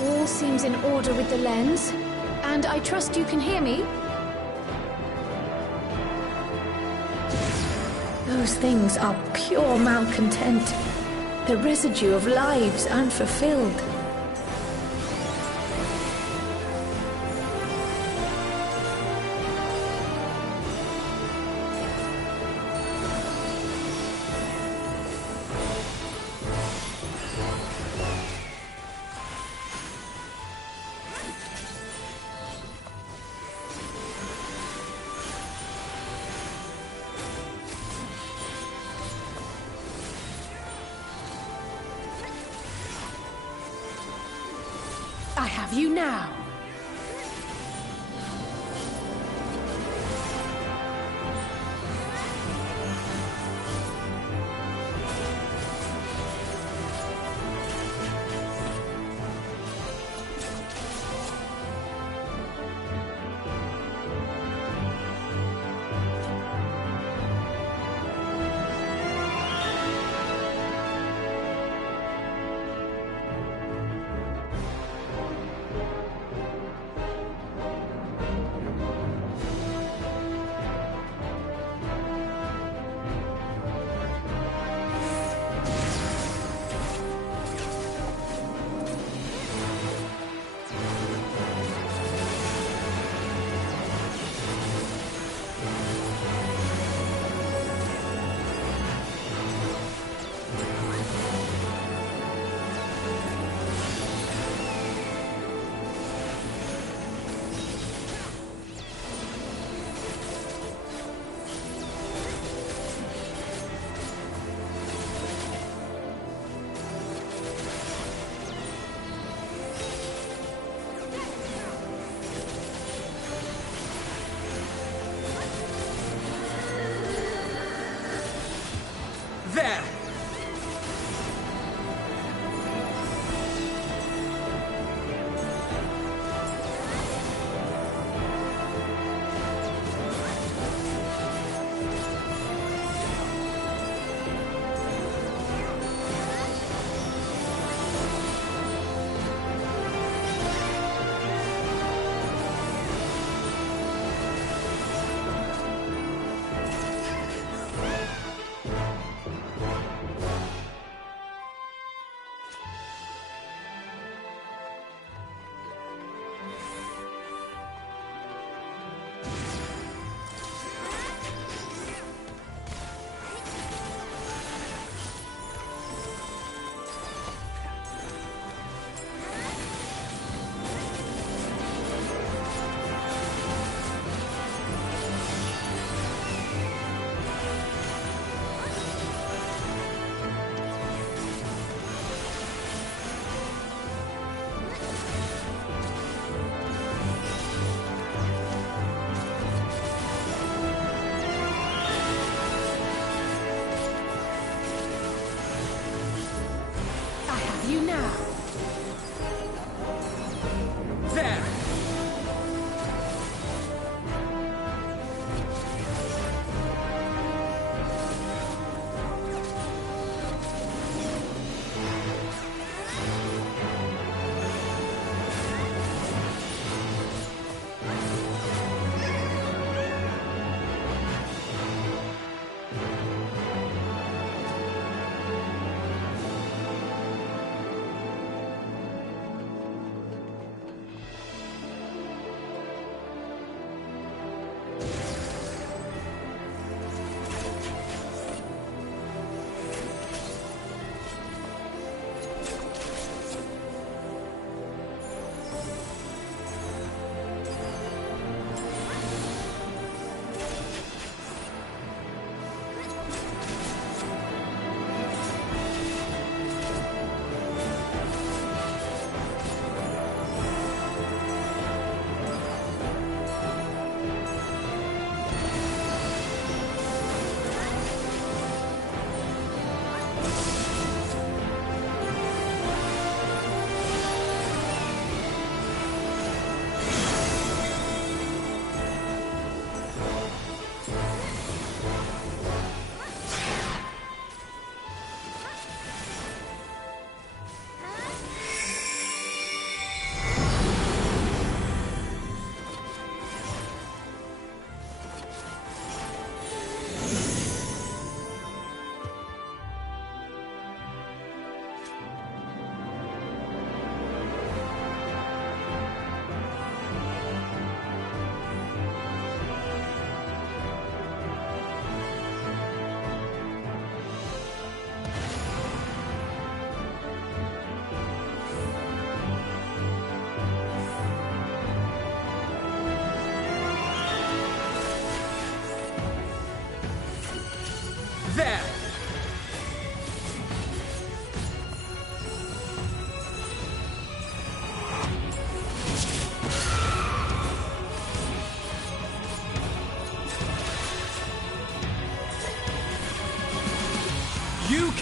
All seems in order with the lens, and I trust you can hear me? Those things are pure malcontent, the residue of lives unfulfilled. I have you now.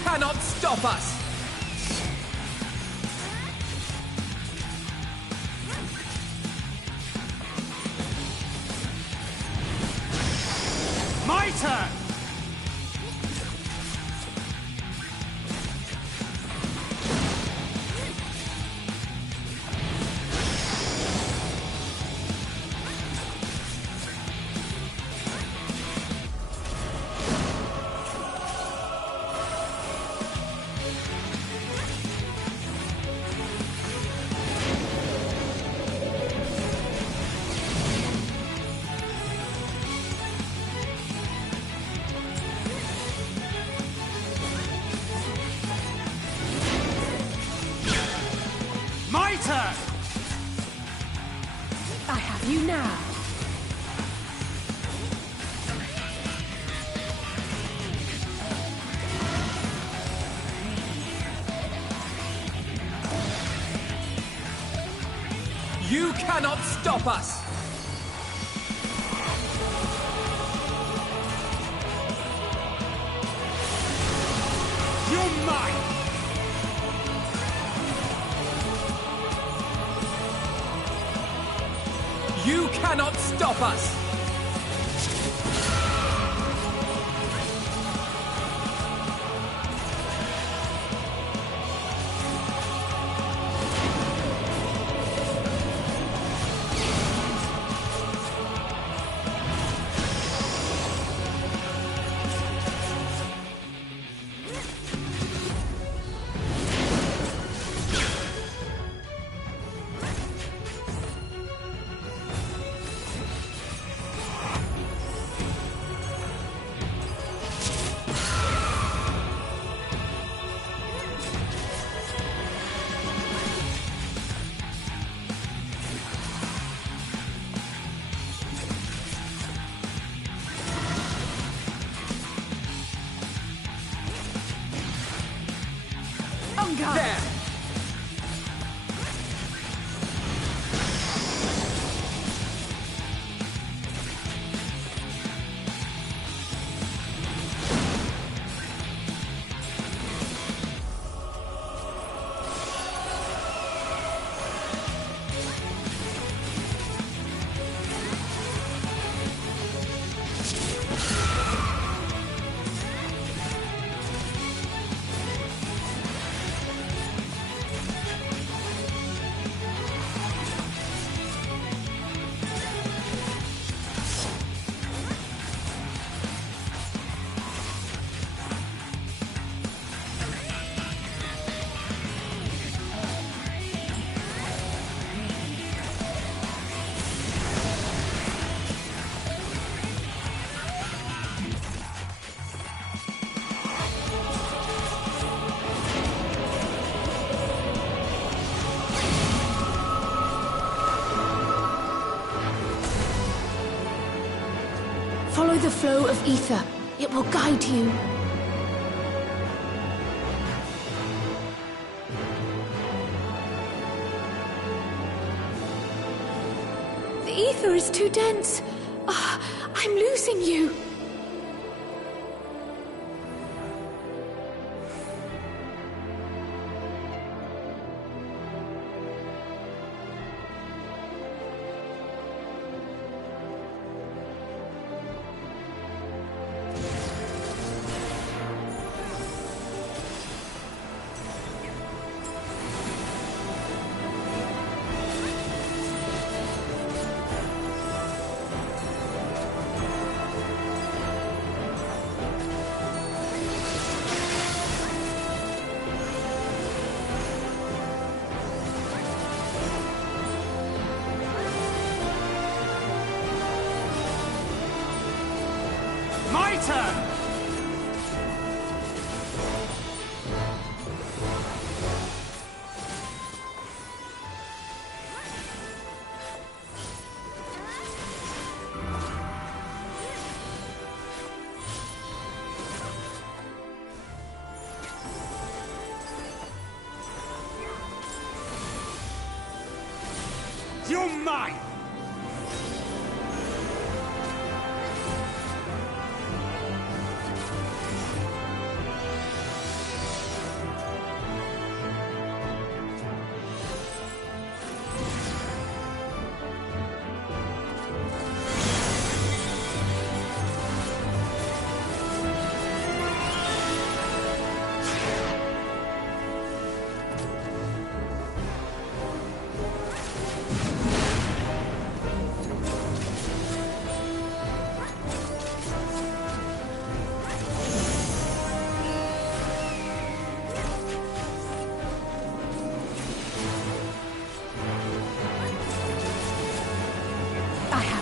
cannot stop us! My turn! My turn! I have you now. You cannot stop us! You're mine! You cannot stop us! There! Follow the flow of ether. It will guide you. The ether is too dense. Ah, I'm losing you. My turn! You're mine!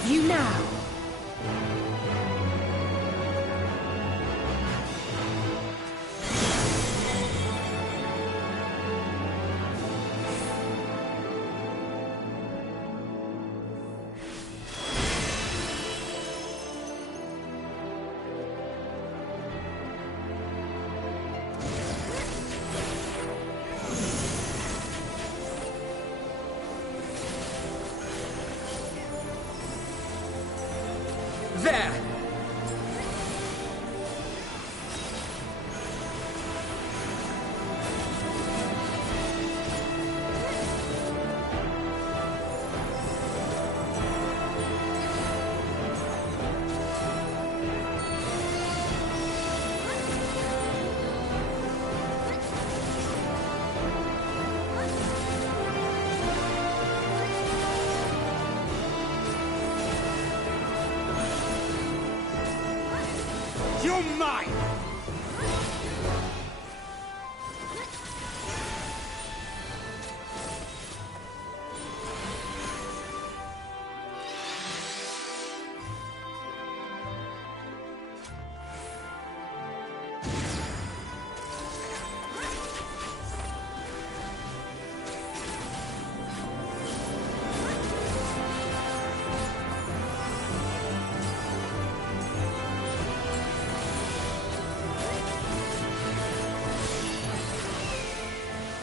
You now. There! You're mine!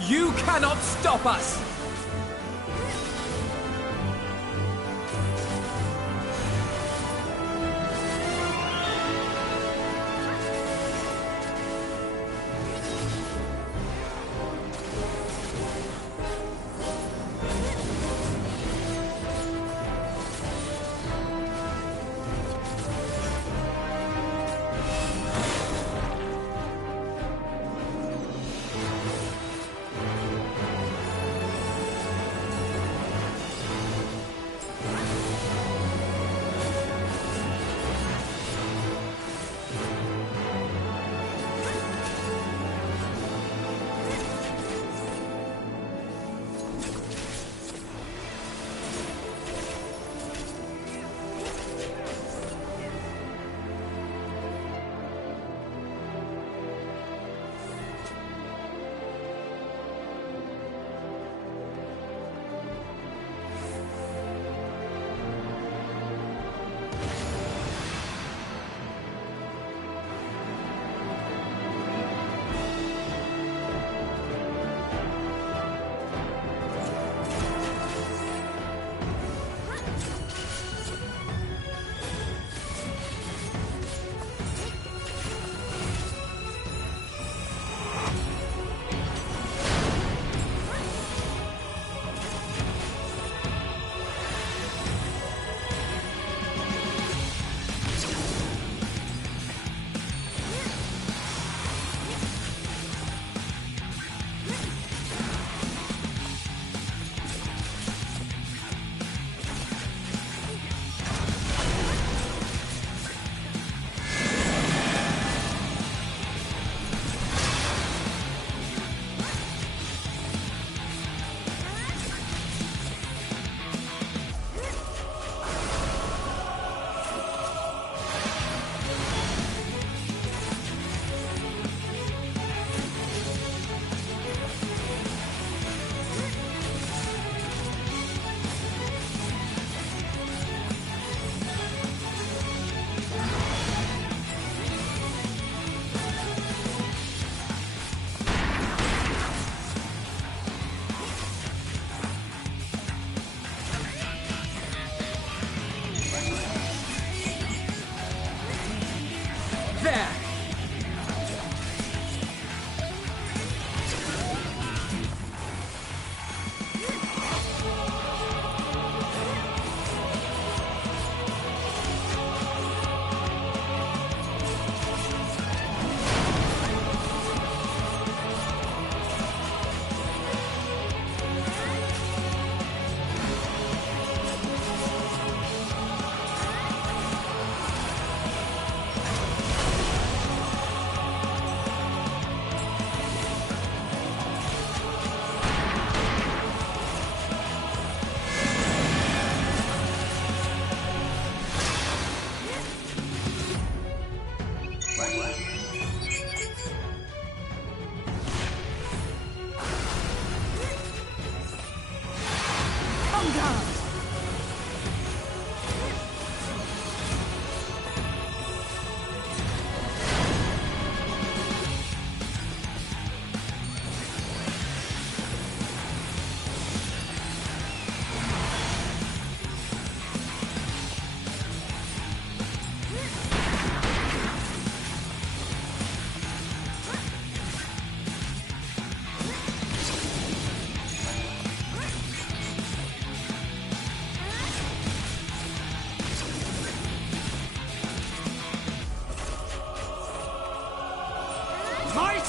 You cannot stop us!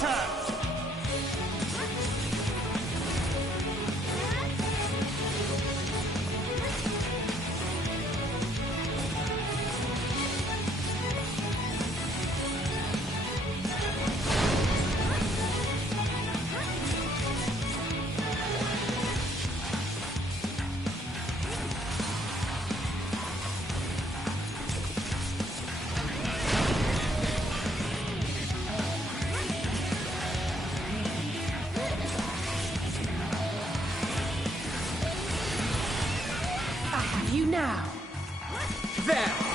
turn! You now. There!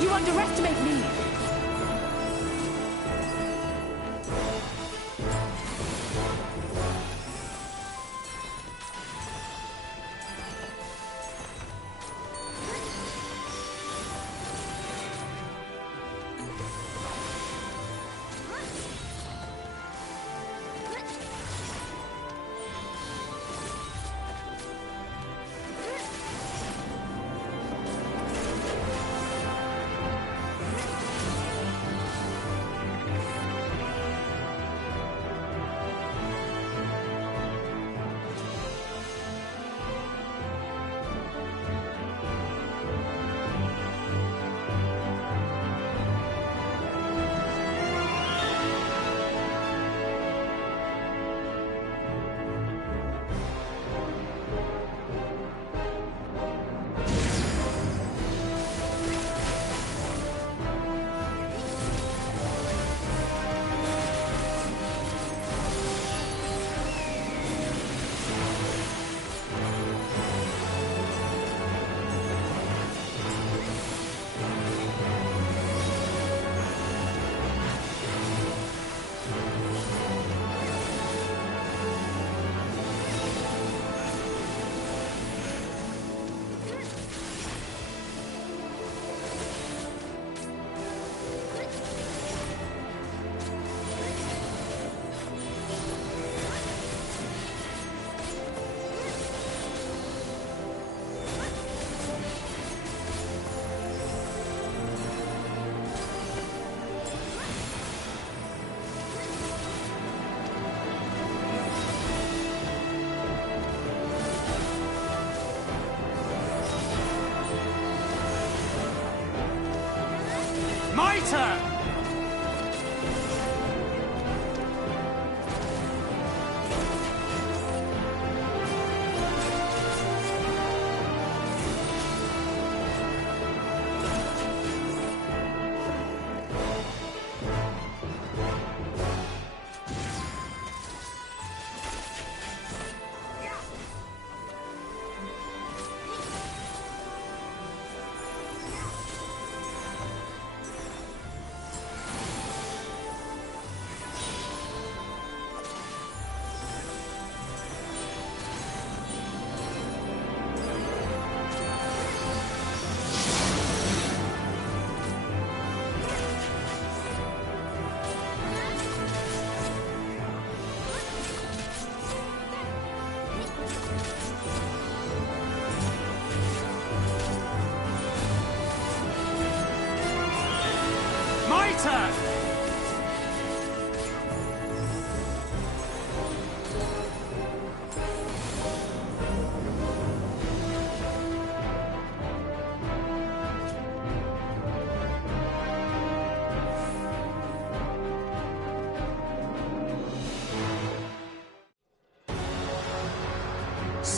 You underestimate me!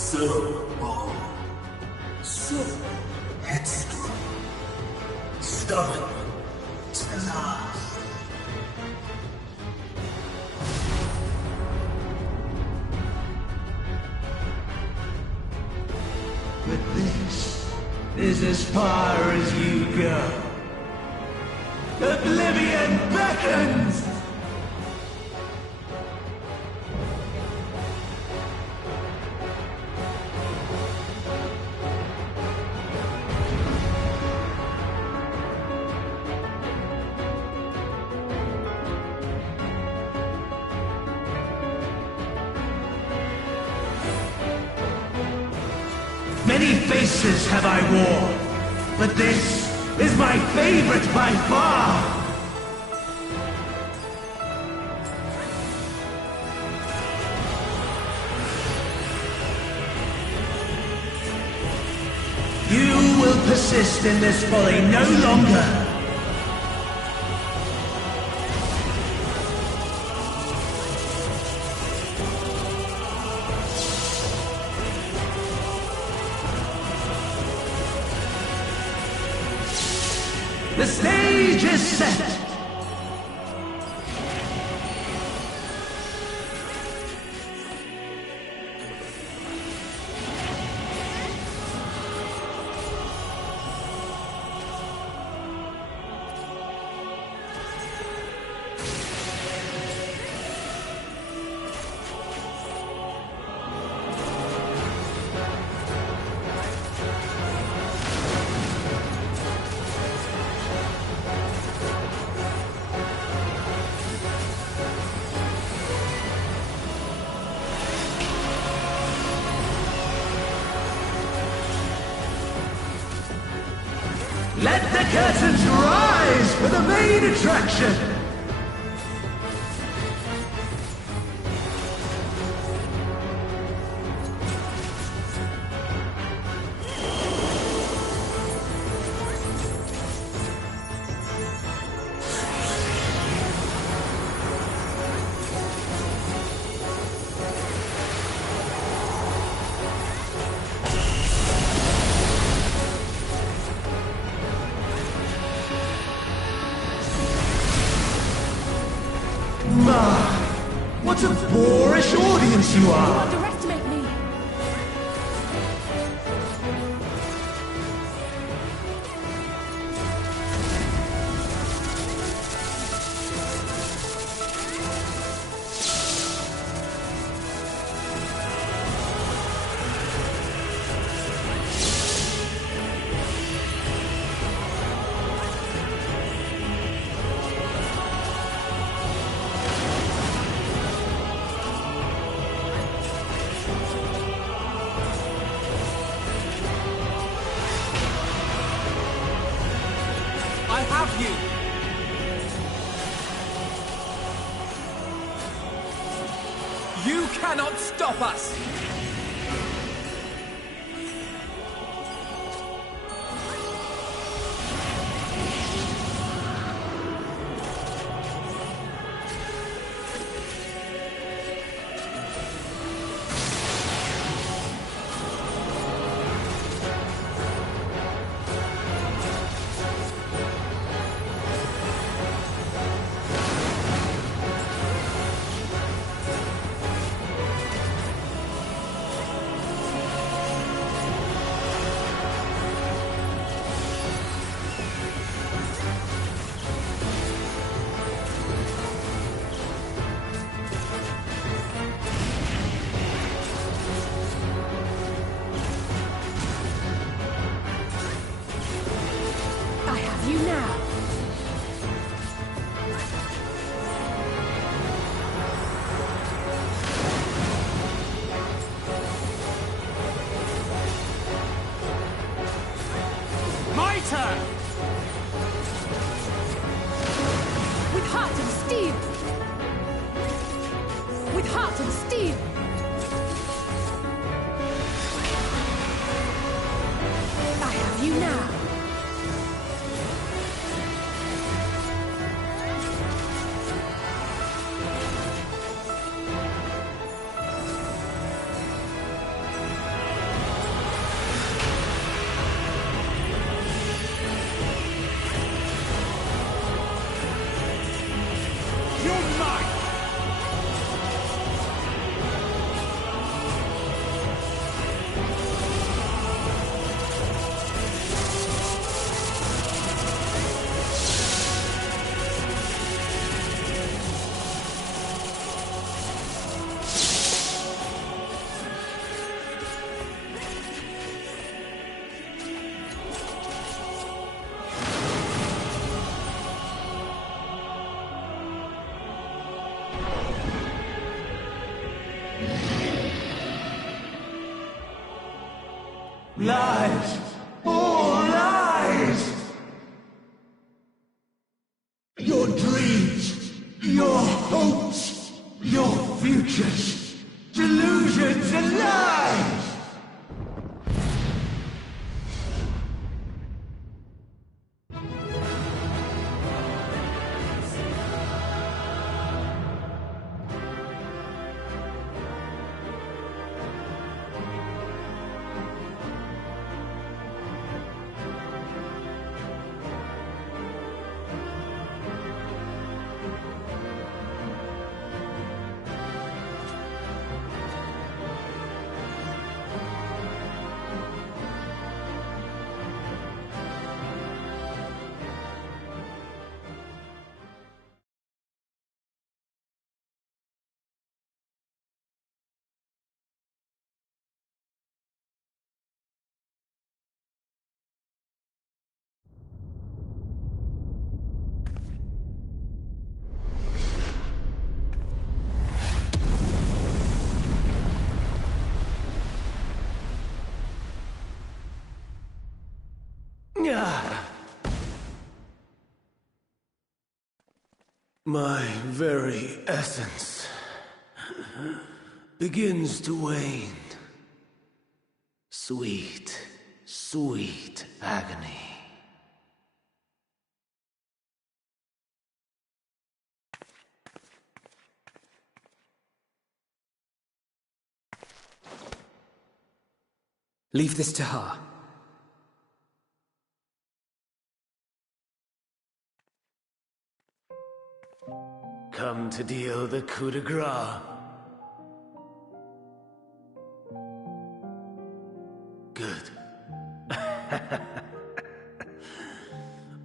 So bold, so headstrong, stubborn to the last. But this is as far as you go. Oblivion beckons! Many faces have I worn, but this is my favorite by far! You will persist in this folly no longer! The stage is set! Let the curtains rise for the main attraction! What a boorish audience you You are! underestimate me. I have you! You cannot stop us! I have you now. My turn! With heart and steel. With heart and steel. I have you now. Lies! All lies! Your dreams, your hopes, your futures, delusions and lies! My very essence begins to wane. Sweet, sweet agony. Leave this to her. Come to deal the coup de grace. Good.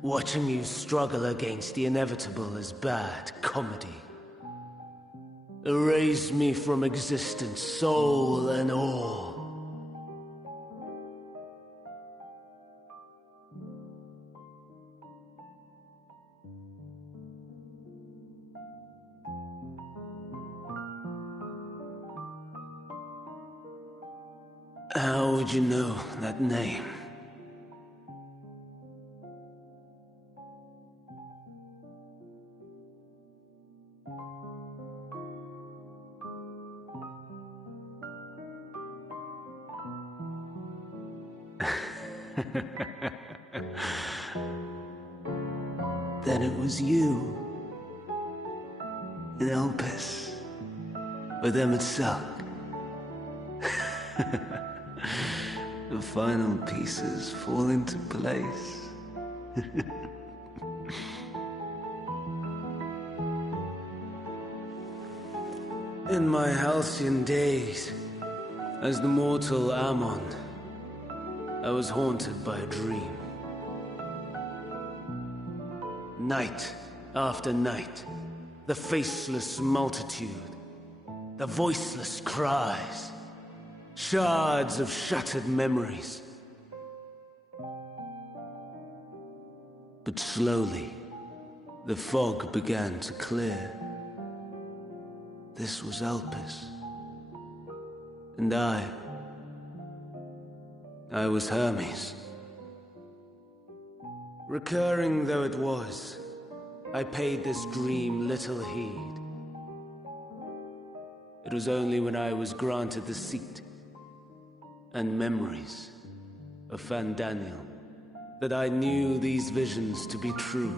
Watching you struggle against the inevitable is bad comedy. Erase me from existence, soul and all. How would you know that name? Then it was you. In Elpis. With Emet-Selch. The final pieces fall into place. In my halcyon days, as the mortal Ammon, I was haunted by a dream. Night after night, the faceless multitude, the voiceless cries, shards of shattered memories. But slowly, the fog began to clear. This was Elpis. And I was Hermes. Recurring though it was, I paid this dream little heed. It was only when I was granted the seat and memories of Fandaniel that I knew these visions to be true.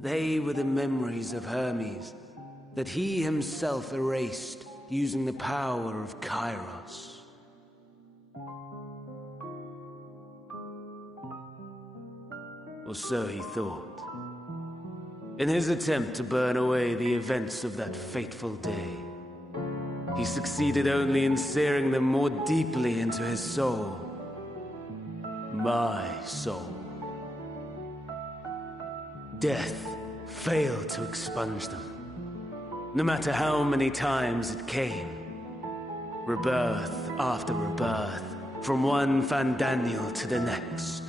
They were the memories of Hermes that he himself erased using the power of Kairos. Or so he thought. In his attempt to burn away the events of that fateful day, he succeeded only in searing them more deeply into his soul. My soul. Death failed to expunge them, no matter how many times it came. Rebirth after rebirth, from one Fandaniel to the next.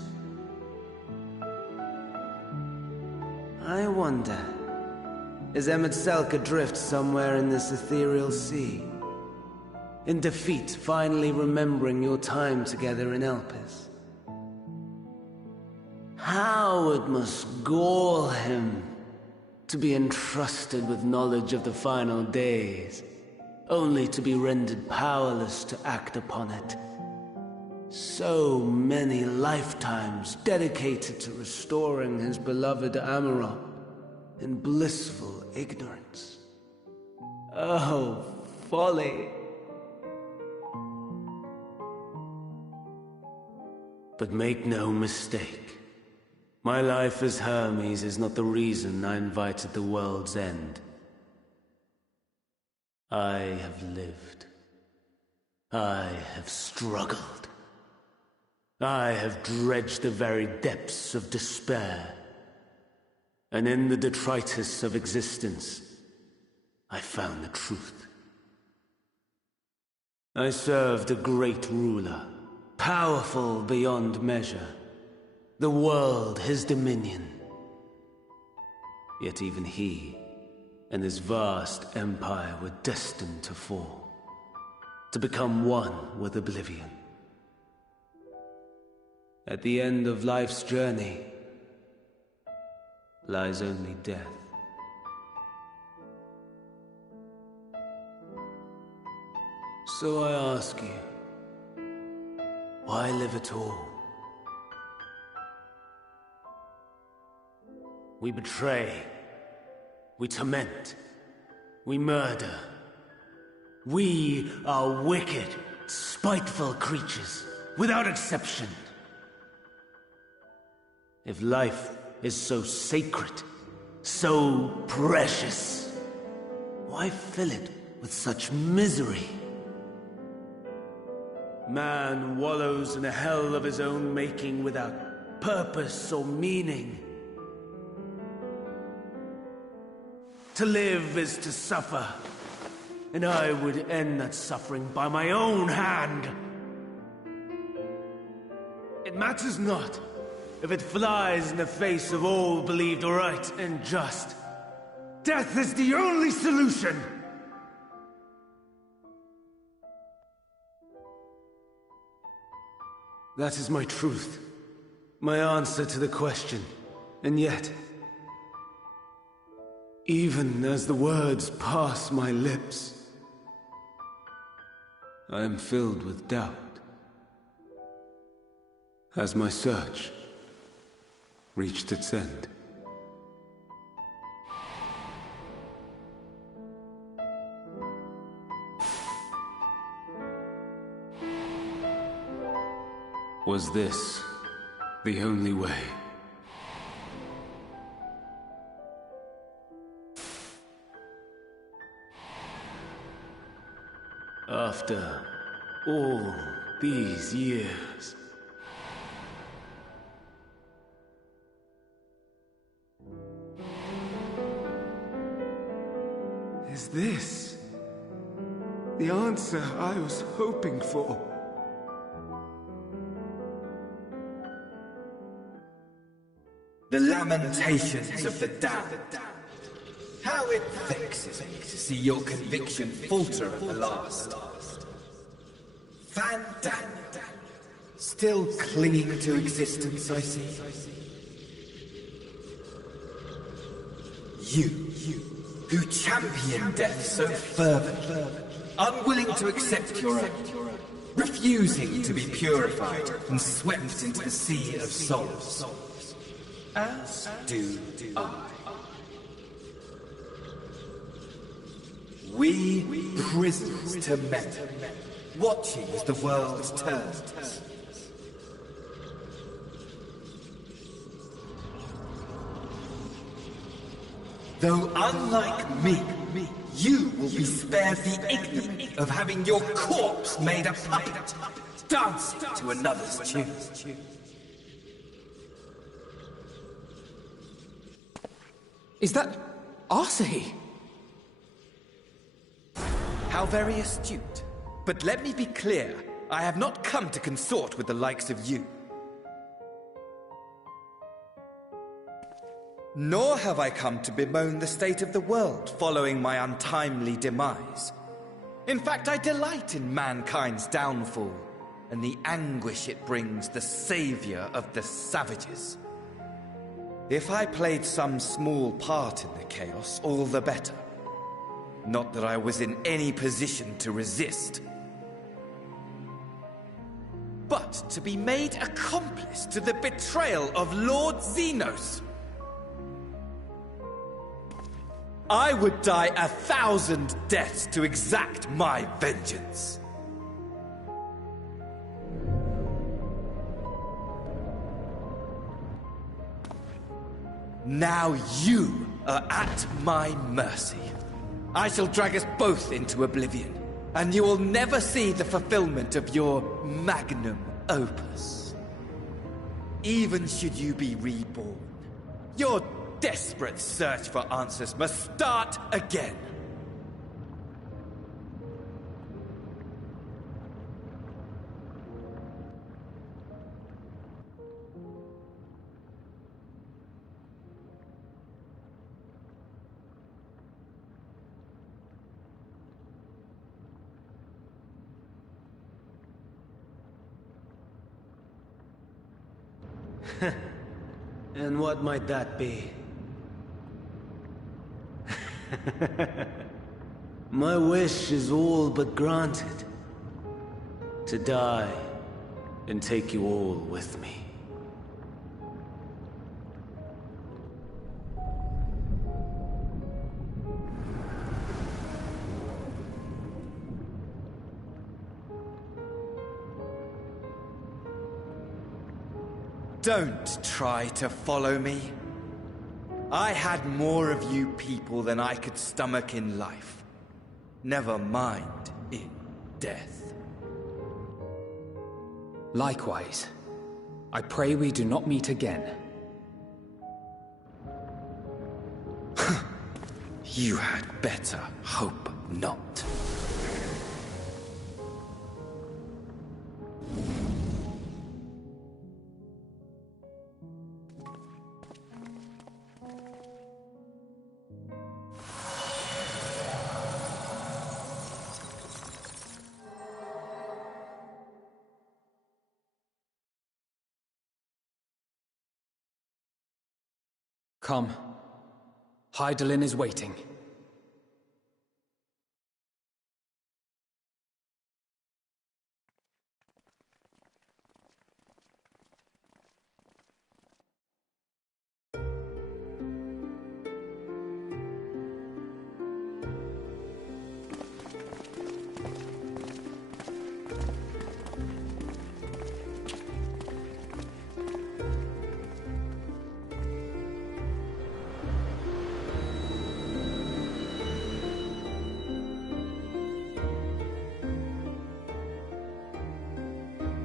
I wonder, is Emet-Selch adrift somewhere in this ethereal sea? in defeat finally remembering your time together in Elpis. How it must gall him to be entrusted with knowledge of the final days, only to be rendered powerless to act upon it. So many lifetimes dedicated to restoring his beloved Amarok in blissful ignorance. Oh, folly! But make no mistake, my life as Hermes is not the reason I invited the world's end. I have lived. I have struggled. I have dredged the very depths of despair. And in the detritus of existence, I found the truth. I served a great ruler, powerful beyond measure. The world his dominion. Yet even he and his vast empire were destined to fall, to become one with oblivion. At the end of life's journey lies only death. So I ask you, why live at all? We betray, we torment, we murder. We are wicked, spiteful creatures, without exception. If life is so sacred, so precious, why fill it with such misery? Man wallows in a hell of his own making without purpose or meaning. To live is to suffer, and I would end that suffering by my own hand. It matters not if it flies in the face of all believed right and just. Death is the only solution! That is my truth, my answer to the question. And yet, even as the words pass my lips, I am filled with doubt. Has my search reached its end? Was this the only way? After all these years, is this the answer I was hoping for? The lamentations of the damned. How it vexes me to see your conviction falter at the last. Van Daniel, still clinging to existence, I see. You, who champion death so fervently, unwilling to accept your own, refusing to be purified and swept into the sea of souls, as do I. We prisoners to men, watching as the world turns. Though unlike me, you will be spared the ignominy of having your corpse made a puppet, dancing to another's tune. Is that Arsahi? How very astute. But let me be clear, I have not come to consort with the likes of you. Nor have I come to bemoan the state of the world following my untimely demise. In fact, I delight in mankind's downfall, and the anguish it brings the savior of the savages. If I played some small part in the chaos, all the better. Not that I was in any position to resist. But to be made accomplice to the betrayal of Lord Xenos. I would die 1,000 deaths to exact my vengeance. Now you are at my mercy. I shall drag us both into oblivion, and you will never see the fulfillment of your magnum opus. Even should you be reborn, your desperate search for answers must start again. And what might that be? My wish is all but granted. To die and take you all with me. Don't try to follow me. I had more of you people than I could stomach in life. Never mind in death. Likewise. I pray we do not meet again. You had better hope not. Come. Hydaelyn is waiting.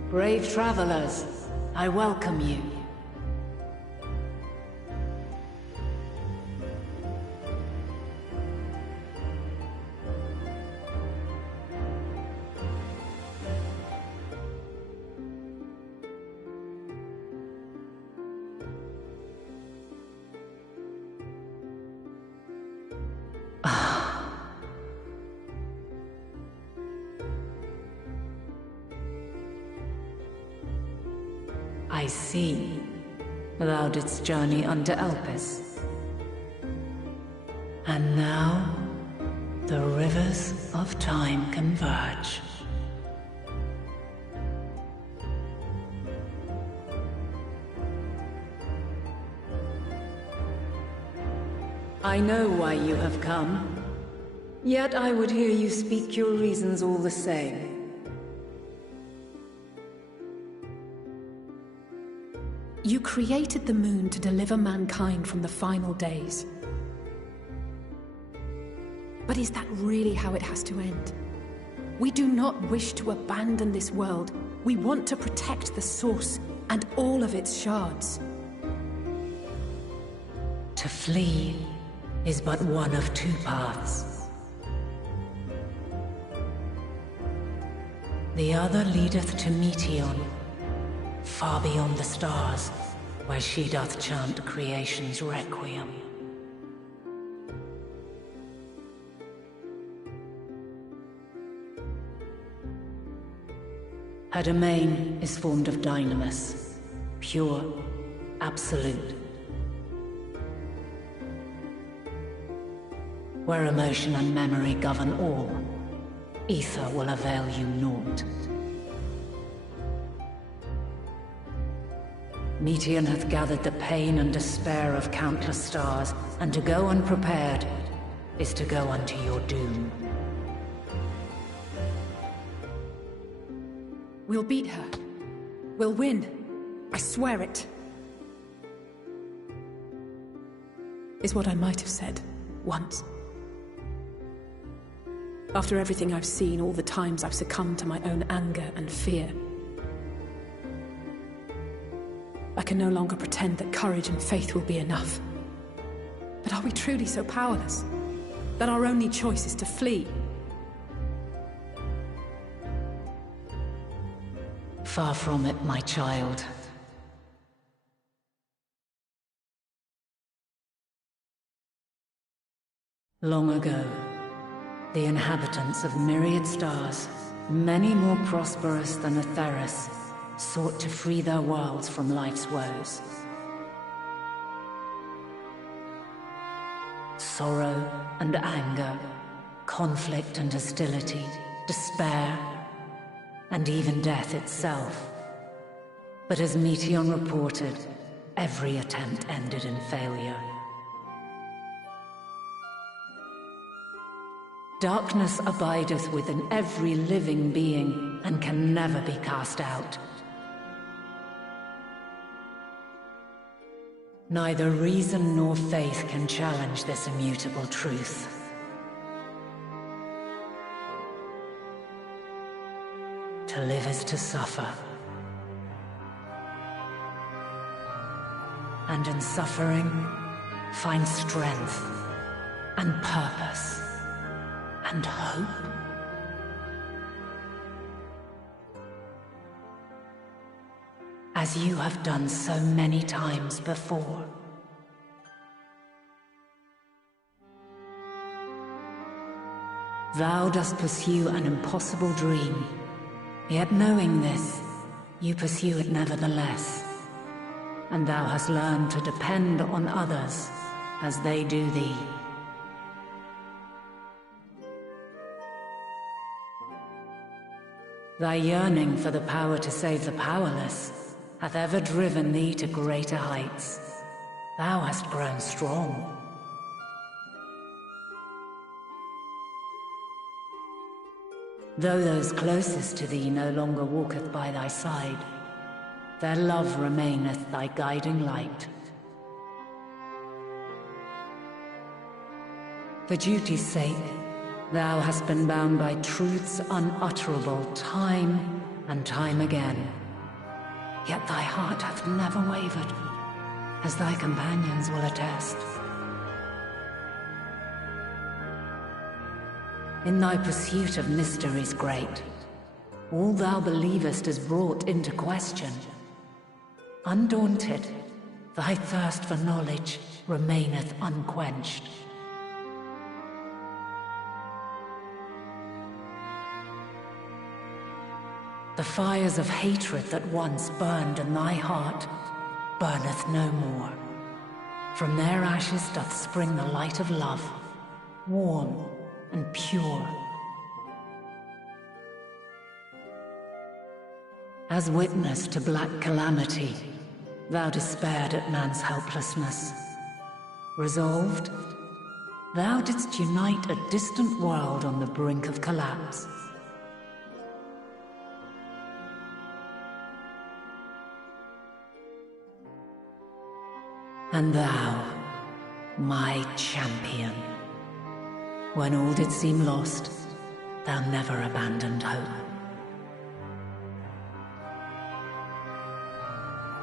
Brave travelers, I welcome you. I see. Thou didst journey under Elpis. And now, the rivers of time converge. I know why you have come. Yet I would hear you speak your reasons all the same. You created the moon to deliver mankind from the final days. But is that really how it has to end? We do not wish to abandon this world. We want to protect the source and all of its shards. To flee is but one of two paths. The other leadeth to Meteon, far beyond the stars, where she doth chant creation's requiem. Her domain is formed of dynamis, pure, absolute. Where emotion and memory govern all, ether will avail you naught. Meteon hath gathered the pain and despair of countless stars, and to go unprepared is to go unto your doom. We'll beat her. We'll win. I swear it. Is what I might have said, once. After everything I've seen, all the times I've succumbed to my own anger and fear. I can no longer pretend that courage and faith will be enough. But are we truly so powerless? That our only choice is to flee? Far from it, my child. Long ago, the inhabitants of myriad stars, many more prosperous than Atheris, sought to free their worlds from life's woes. Sorrow and anger, conflict and hostility, despair, and even death itself. But as Meteon reported, every attempt ended in failure. Darkness abideth within every living being, and can never be cast out. Neither reason nor faith can challenge this immutable truth. To live is to suffer. And in suffering, find strength, and purpose, and hope. As you have done so many times before. Thou dost pursue an impossible dream. Yet knowing this, you pursue it nevertheless. And thou hast learned to depend on others as they do thee. Thy yearning for the power to save the powerless hath ever driven thee to greater heights. Thou hast grown strong. Though those closest to thee no longer walketh by thy side, their love remaineth thy guiding light. For duty's sake, thou hast been bound by truths unutterable time and time again. Yet thy heart hath never wavered, as thy companions will attest. In thy pursuit of mysteries great, all thou believest is brought into question. Undaunted, thy thirst for knowledge remaineth unquenched. The fires of hatred that once burned in thy heart burneth no more. From their ashes doth spring the light of love, warm and pure. As witness to black calamity, thou despaired at man's helplessness. Resolved, thou didst unite a distant world on the brink of collapse. And thou, my champion, when all did seem lost, thou never abandoned hope.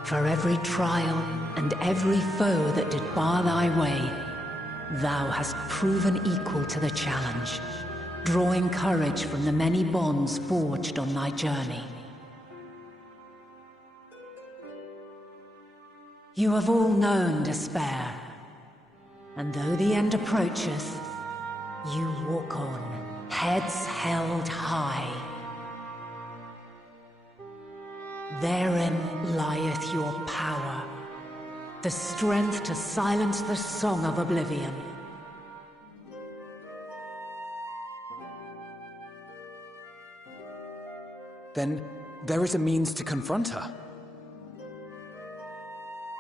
For every trial and every foe that did bar thy way, thou hast proven equal to the challenge, drawing courage from the many bonds forged on thy journey. You have all known despair, and though the end approacheth, you walk on, heads held high. Therein lieth your power. The strength to silence the song of oblivion. Then there is a means to confront her.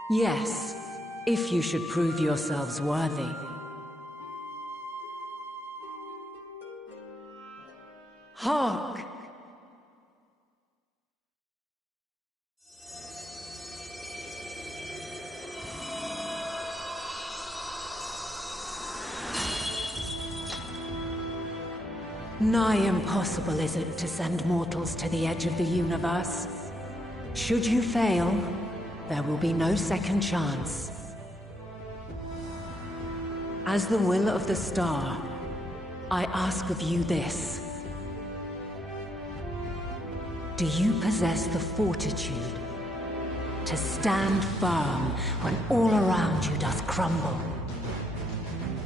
Yes, if you should prove yourselves worthy. Hark! Nigh impossible is it to send mortals to the edge of the universe. Should you fail, there will be no second chance. As the will of the star, I ask of you this. Do you possess the fortitude to stand firm when all around you doth crumble?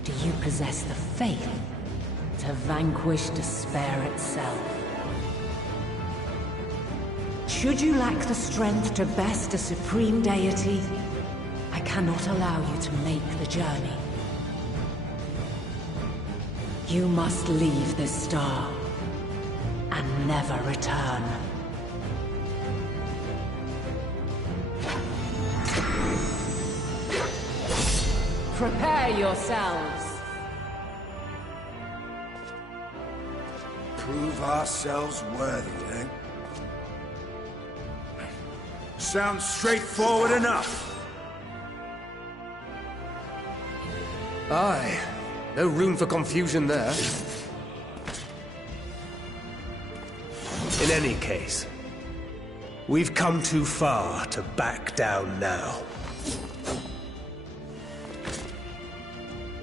Do you possess the faith to vanquish despair itself? Should you lack the strength to best a supreme deity, I cannot allow you to make the journey. You must leave this star and never return. Prepare yourselves. Prove ourselves worthy, eh? Sounds straightforward enough. Aye. No room for confusion there. In any case, we've come too far to back down now.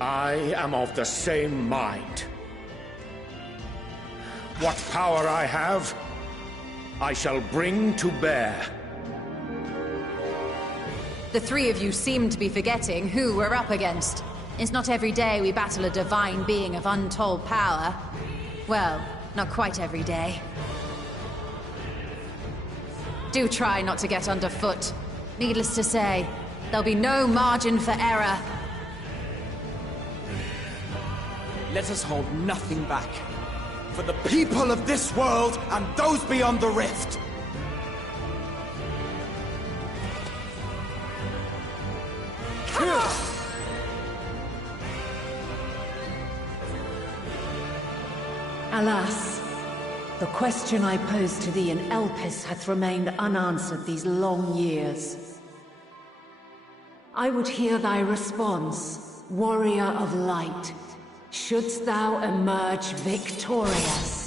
I am of the same mind. What power I have, I shall bring to bear. The three of you seem to be forgetting who we're up against. It's not every day we battle a divine being of untold power. Well, not quite every day. Do try not to get underfoot. Needless to say, there'll be no margin for error. Let us hold nothing back. For the people of this world and those beyond the rift. Alas, the question I posed to thee in Elpis hath remained unanswered these long years. I would hear thy response, warrior of light. Shouldst thou emerge victorious?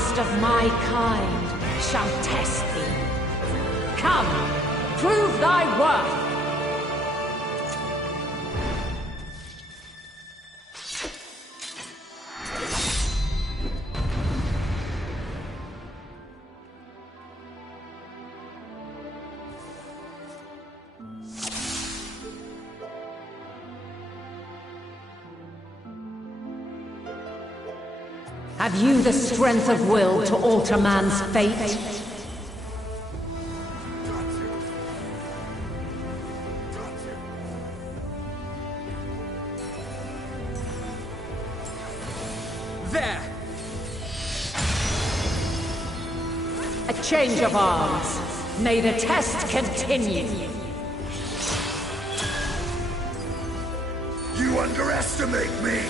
last of my kind shall test thee. Come, prove thy worth! Have you the strength of will to alter man's fate? There! A change of arms. May the test continue. You underestimate me!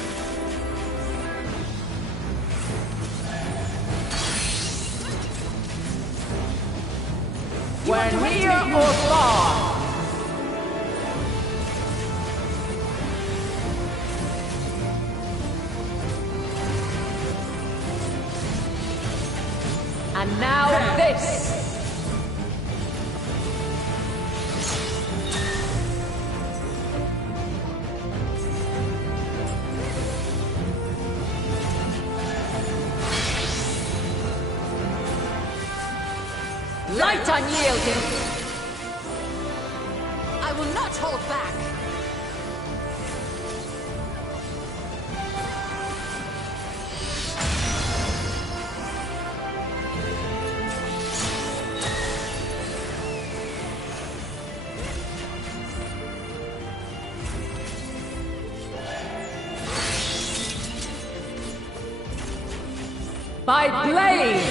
We're near or far. And now this. Light unyielding. I will not hold back. By blade!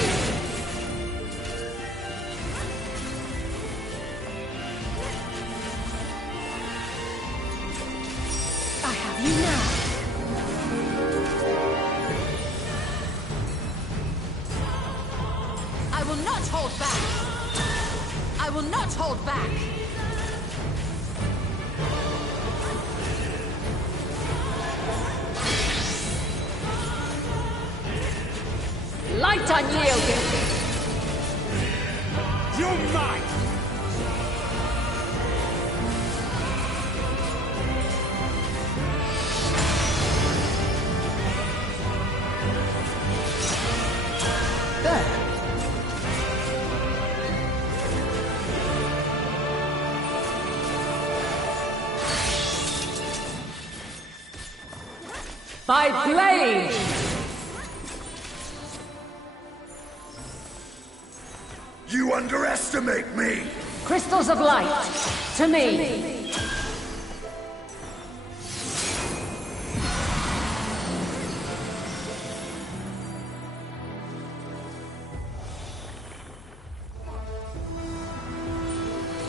I have you now. I will not hold back. I will not hold back. Light unyielding. You're mine! By blade! You underestimate me! Crystals of light, to me!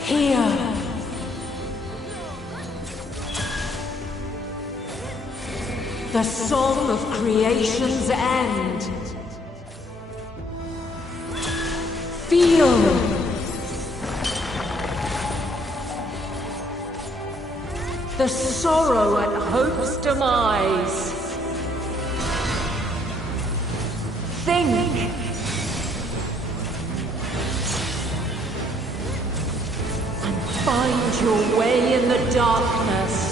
Here! The song of creation's end. Feel! The sorrow at hope's demise. Think! And find your way in the darkness.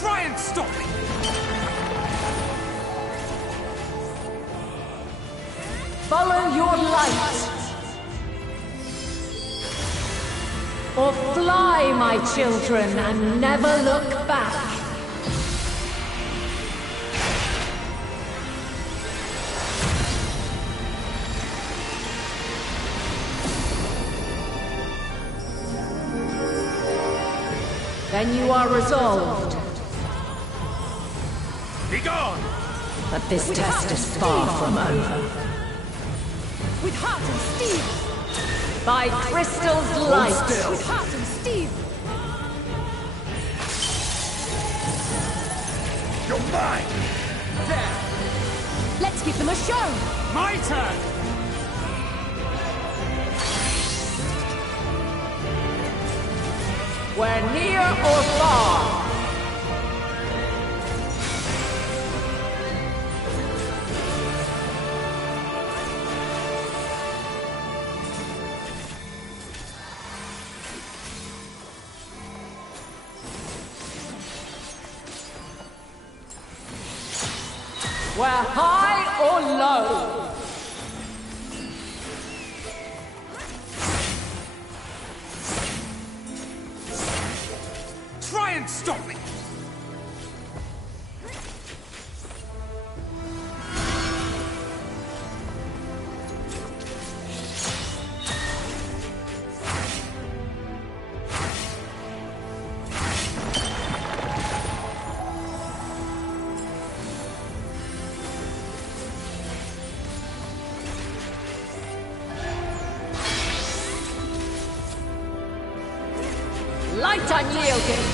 Try and stop me! Follow your light. Or fly, my children, and never look back. Then you are resolved. Begone! But this test is far from over. With heart and steel! By Crystal's light! With heart and steel! You're mine! There! Let's give them a show! My turn! We're near or far! We're high or low? Try and stop me! Light unyielding!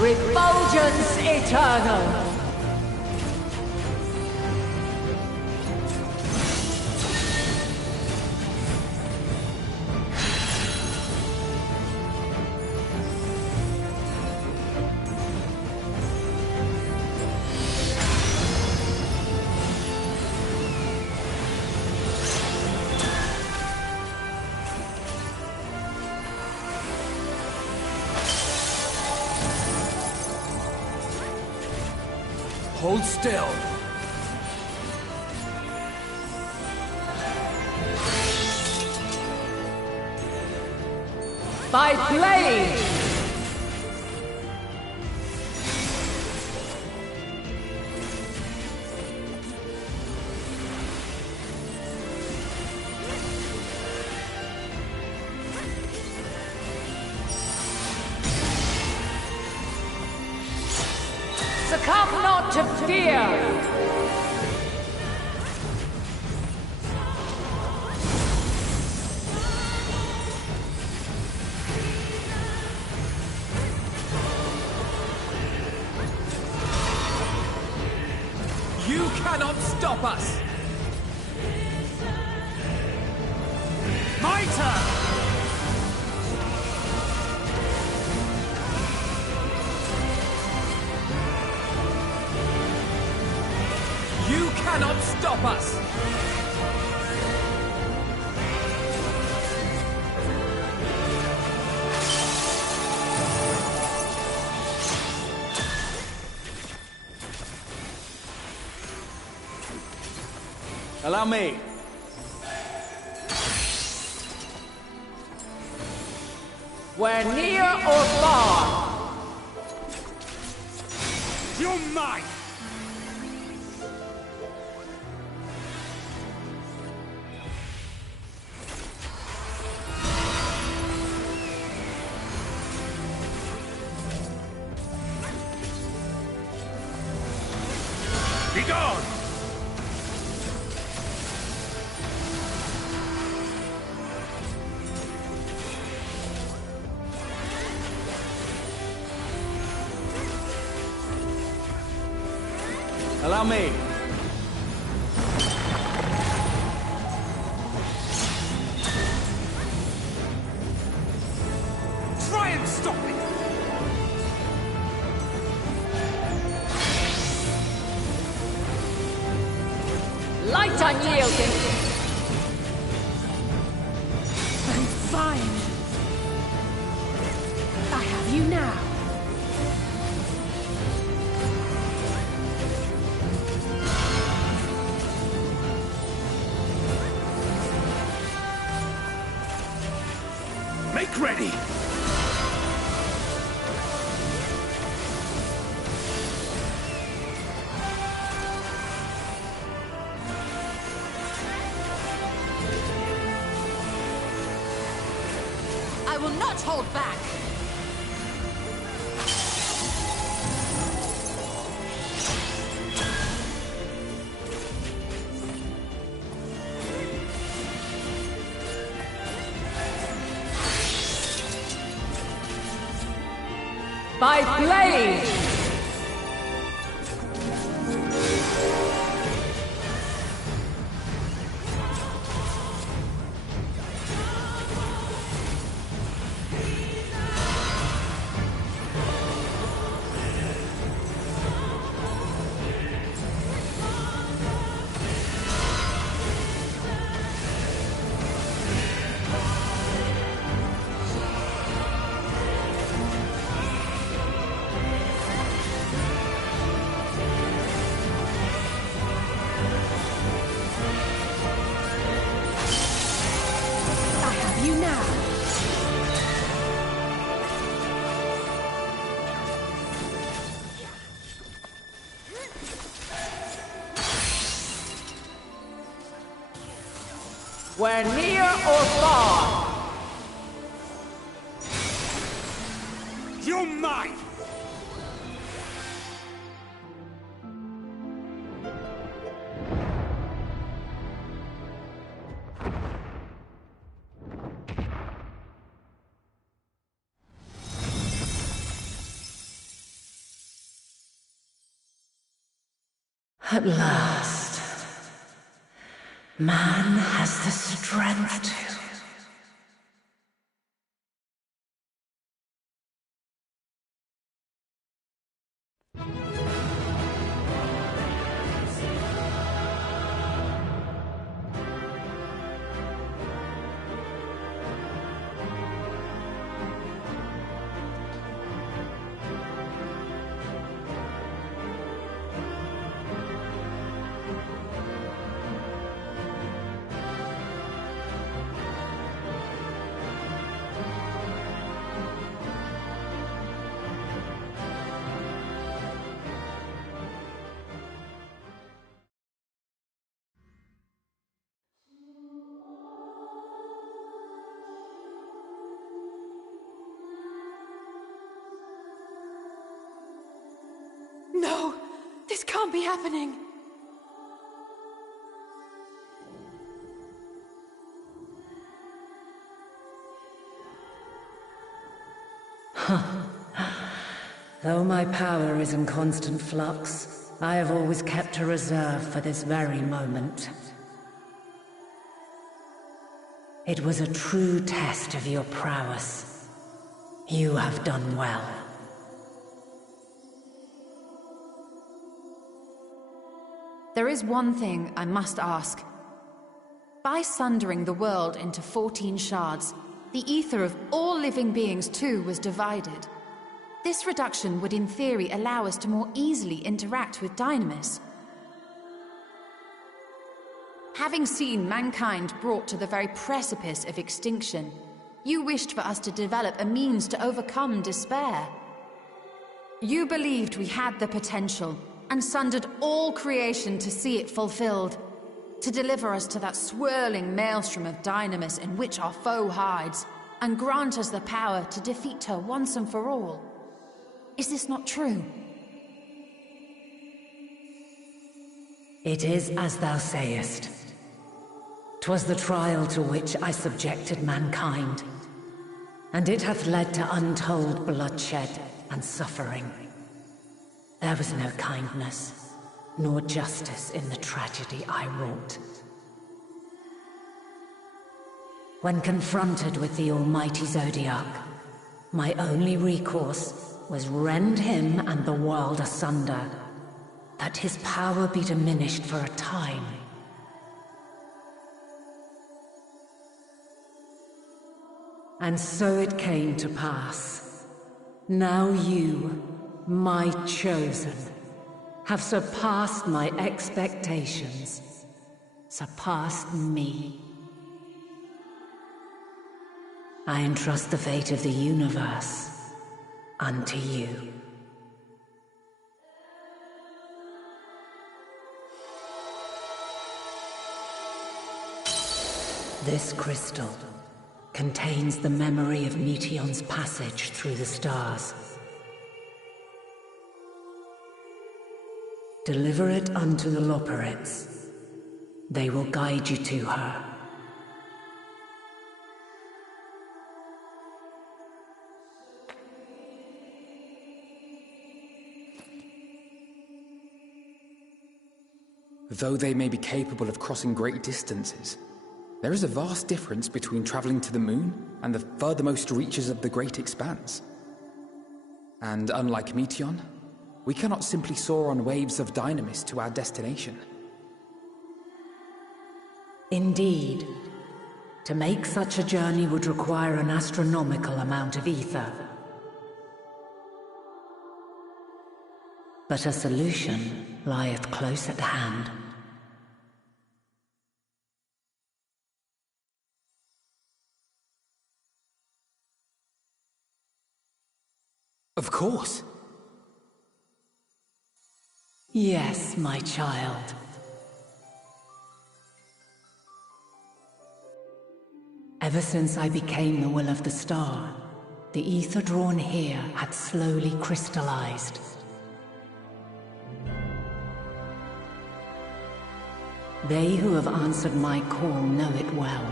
Refulgence eternal! Hold still. By blade! Succumb not to fear! You cannot stop us! My turn! You cannot stop us! Allow me. We're near or far? You're mine! Begone! Allow me. Try and stop me! Light unyielding! I'm fine! I have you now! Make ready! I will not hold back! By blade! We're near or far. You're mine! At last, man has the strength to... No! This can't be happening! Though my power is in constant flux, I have always kept a reserve for this very moment. It was a true test of your prowess. You have done well. There is one thing I must ask. By sundering the world into 14 shards, the ether of all living beings too was divided. This reduction would in theory allow us to more easily interact with Dynamis. Having seen mankind brought to the very precipice of extinction, you wished for us to develop a means to overcome despair. You believed we had the potential, and sundered all creation to see it fulfilled, to deliver us to that swirling maelstrom of Dynamis in which our foe hides, and grant us the power to defeat her once and for all. Is this not true? It is as thou sayest. 'Twas the trial to which I subjected mankind, and it hath led to untold bloodshed and suffering. There was no kindness, nor justice in the tragedy I wrought. When confronted with the almighty Zodiac, my only recourse was rend him and the world asunder, that his power be diminished for a time. And so it came to pass. Now you, my chosen, have surpassed my expectations, surpassed me. I entrust the fate of the universe unto you. This crystal contains the memory of Meteion's passage through the stars. Deliver it unto the Loporrits. They will guide you to her. Though they may be capable of crossing great distances, there is a vast difference between traveling to the moon and the furthermost reaches of the great expanse. And unlike Meteion, we cannot simply soar on waves of dynamis to our destination. Indeed. To make such a journey would require an astronomical amount of ether. But a solution lieth close at hand. Of course. Yes, my child. Ever since I became the will of the star, the ether drawn here had slowly crystallized. They who have answered my call know it well.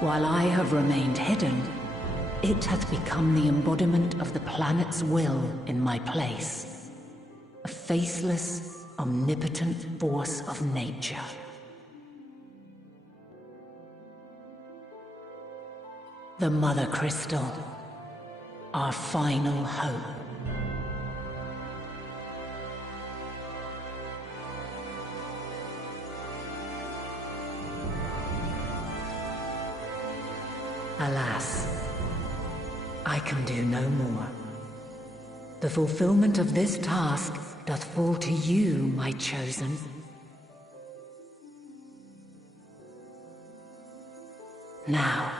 While I have remained hidden, it hath become the embodiment of the planet's will in my place. A faceless, omnipotent force of nature. The Mother Crystal, our final hope. Alas, I can do no more. The fulfillment of this task doth fall to you, my chosen. Now,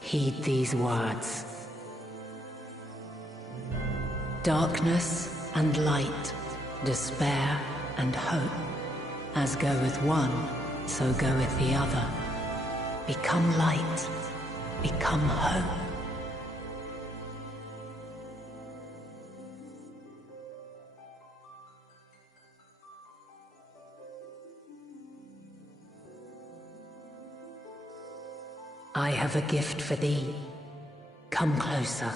heed these words. Darkness and light, despair and hope. As goeth one, so goeth the other. Become light, become hope. I have a gift for thee. Come closer.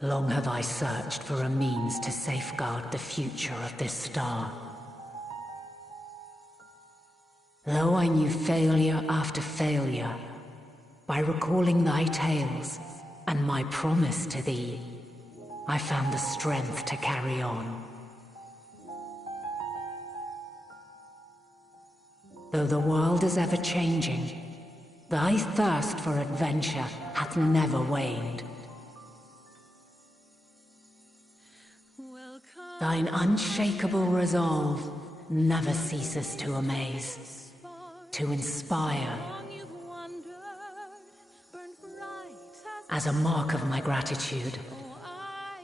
Long have I searched for a means to safeguard the future of this star. Though I knew failure after failure, by recalling thy tales and my promise to thee, I found the strength to carry on. Though the world is ever changing, thy thirst for adventure hath never waned. Thine unshakable resolve never ceases to amaze, to inspire. As a mark of my gratitude,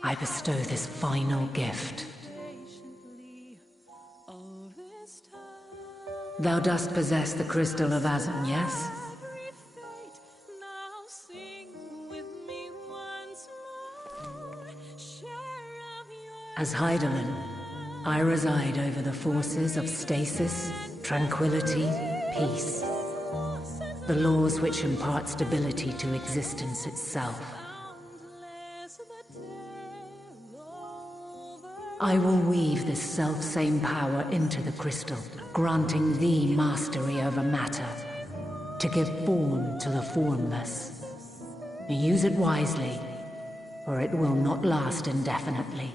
I bestow this final gift. Thou dost possess the crystal of Azum, yes? As Hydaelyn, I reside over the forces of stasis, tranquility, peace. The laws which impart stability to existence itself. I will weave this self-same power into the crystal, granting thee mastery over matter, to give form to the formless. Use it wisely, or it will not last indefinitely.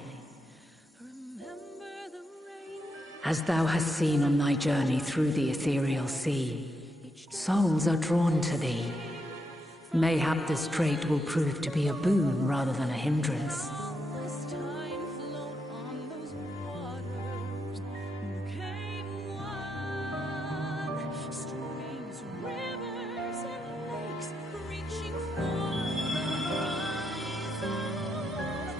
As thou hast seen on thy journey through the ethereal sea, souls are drawn to thee. Mayhap this trait will prove to be a boon rather than a hindrance.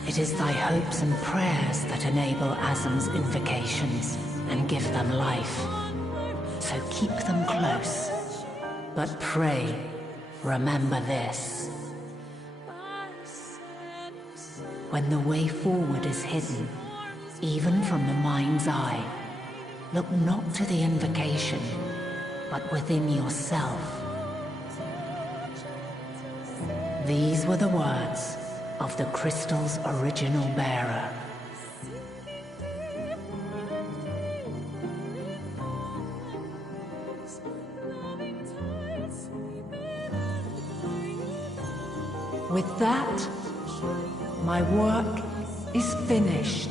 It is thy hopes and prayers that enable Azam's invocations and give them life. So keep them close. But pray, remember this. When the way forward is hidden, even from the mind's eye, look not to the invocation, but within yourself. These were the words of the crystal's original bearer. With that, my work is finished.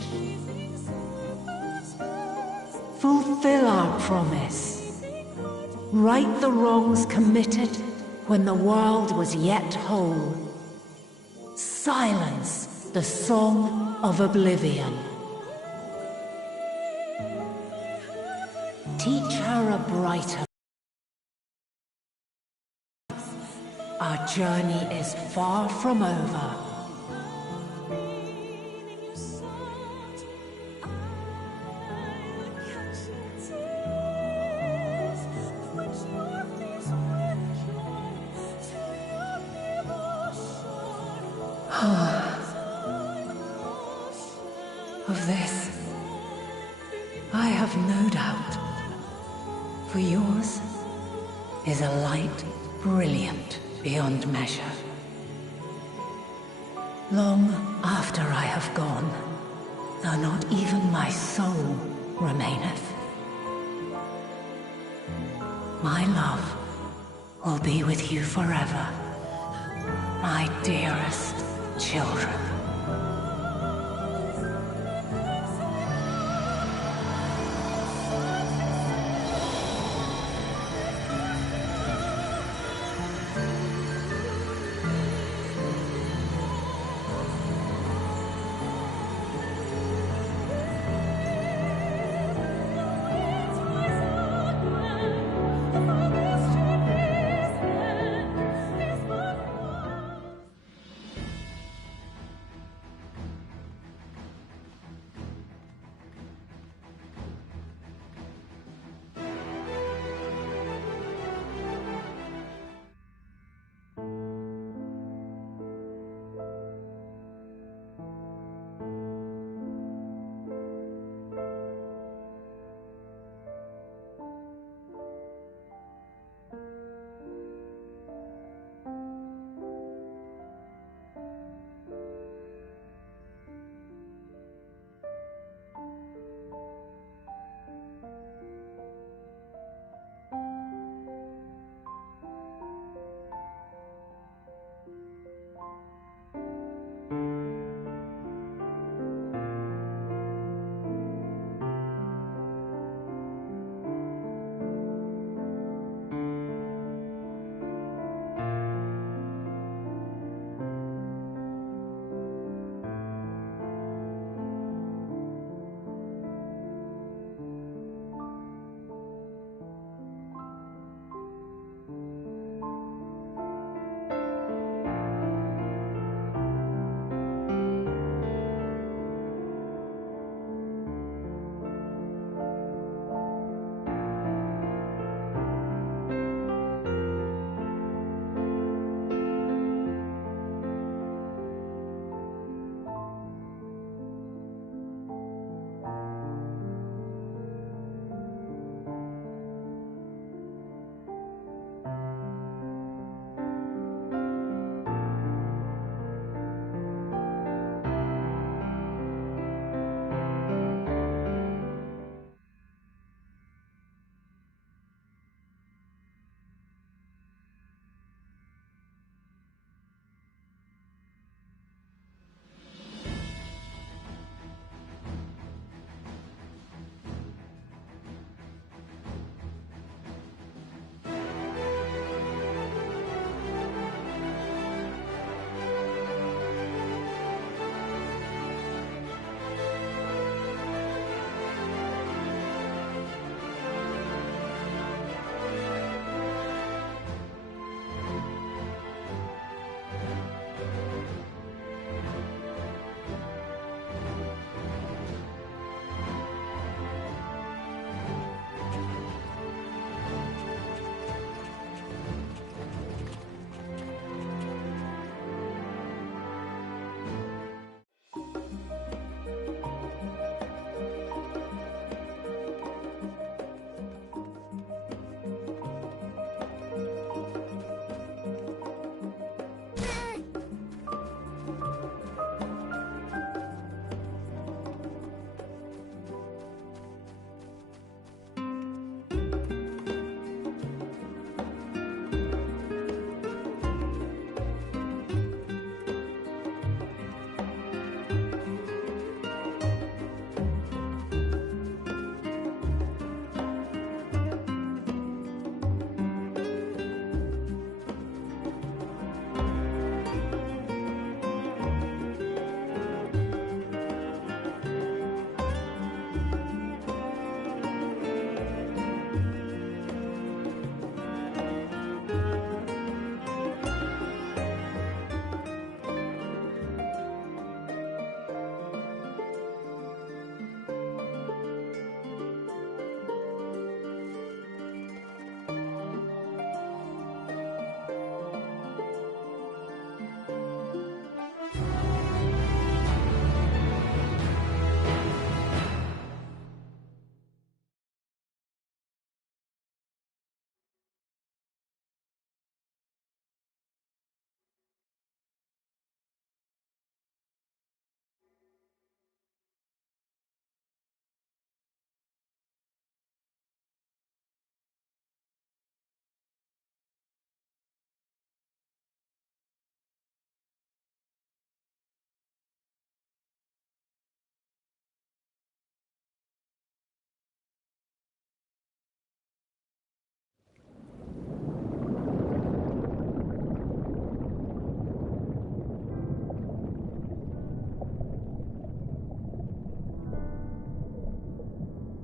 Fulfill our promise. Right the wrongs committed when the world was yet whole. Silence the song of oblivion. Teach her a brighter. Our journey is far from over. Of this, I have no doubt. For yours is a light brilliant beyond measure. Long after I have gone, though not even my soul remaineth, my love will be with you forever, my dearest children.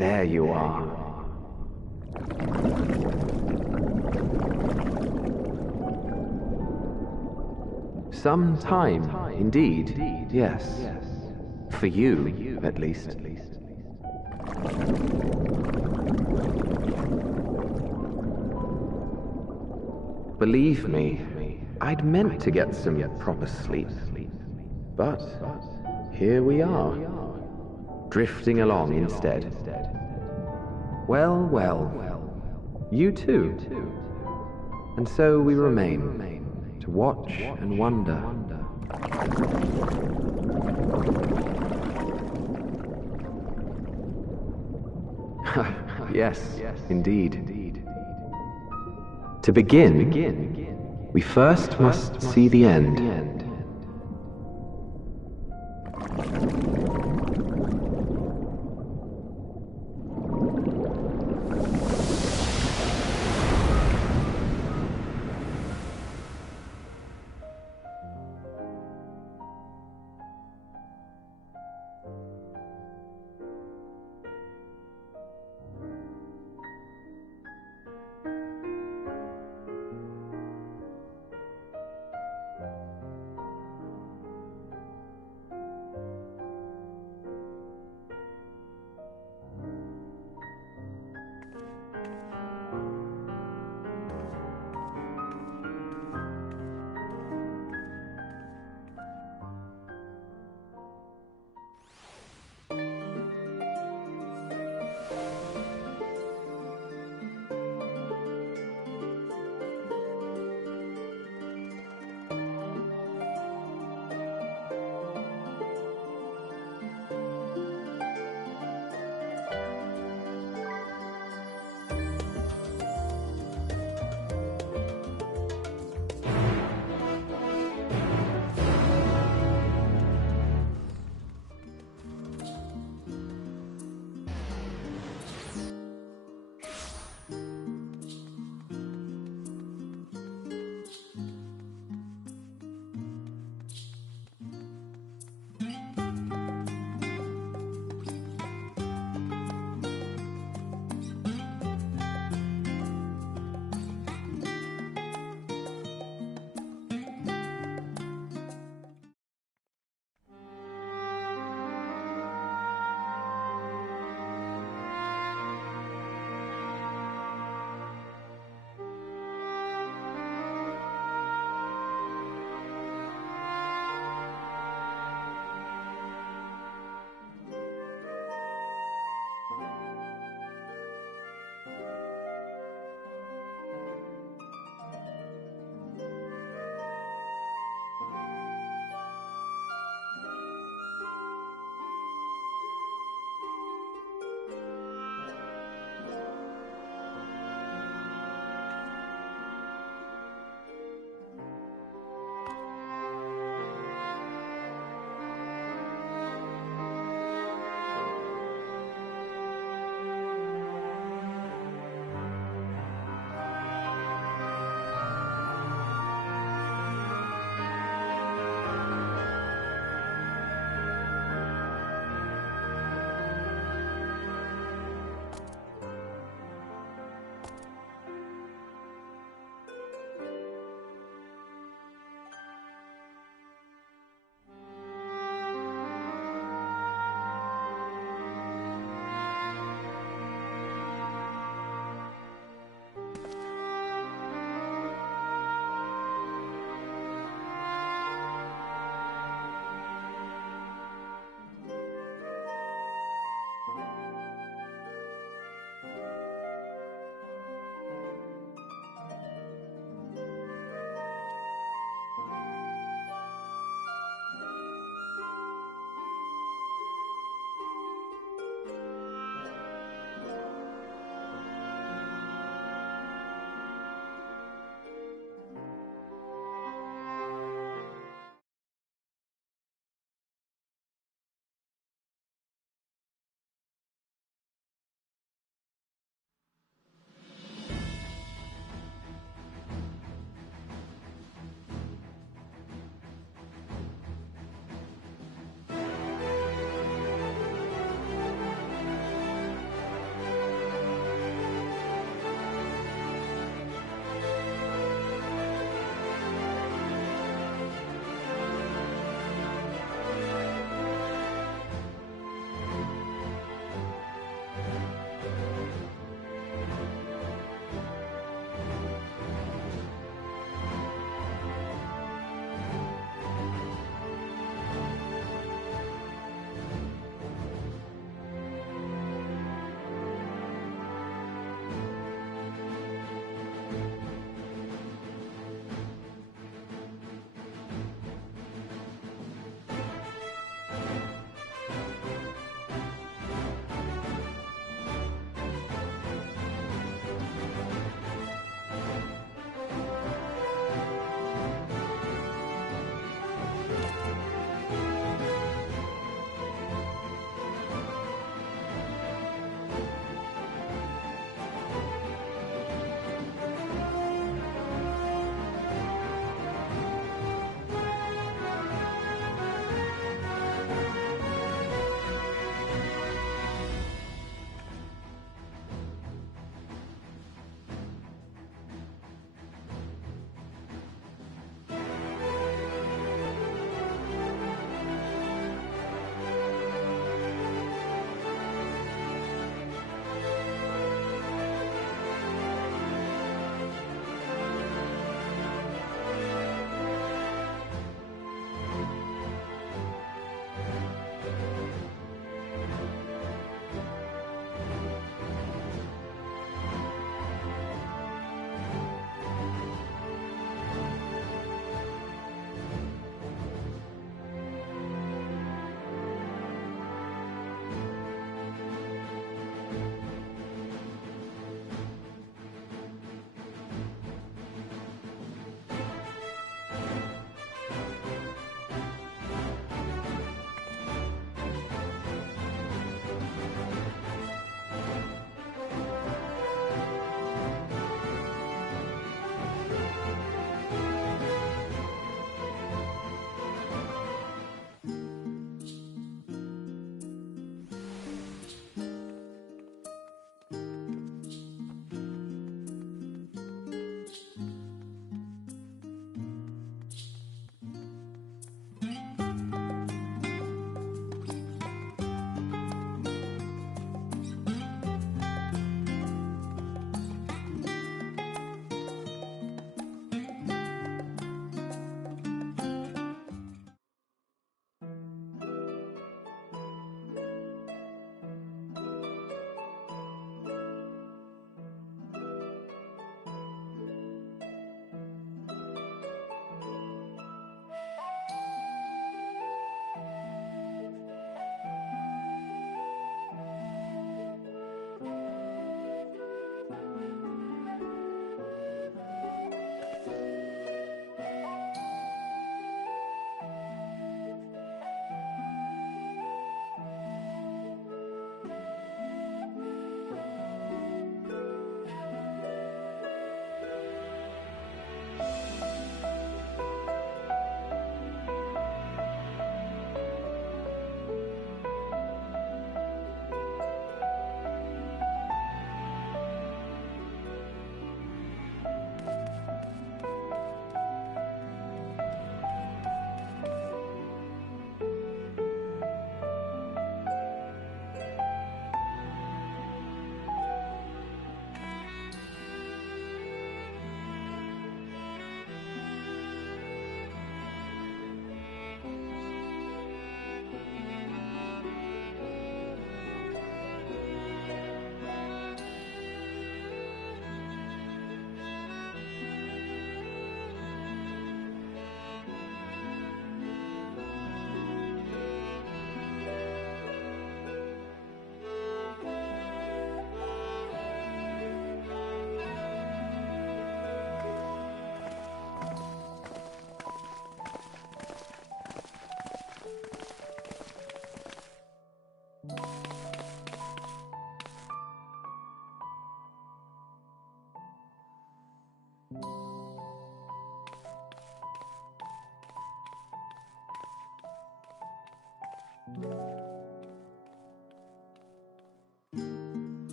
There you are. Some time, indeed, yes. For you, at least. Believe me, I'd meant to get some proper sleep. But here we are, drifting along instead. Well, well, you too. And so we remain, to watch and wonder. Yes, indeed. To begin, we first must see the end.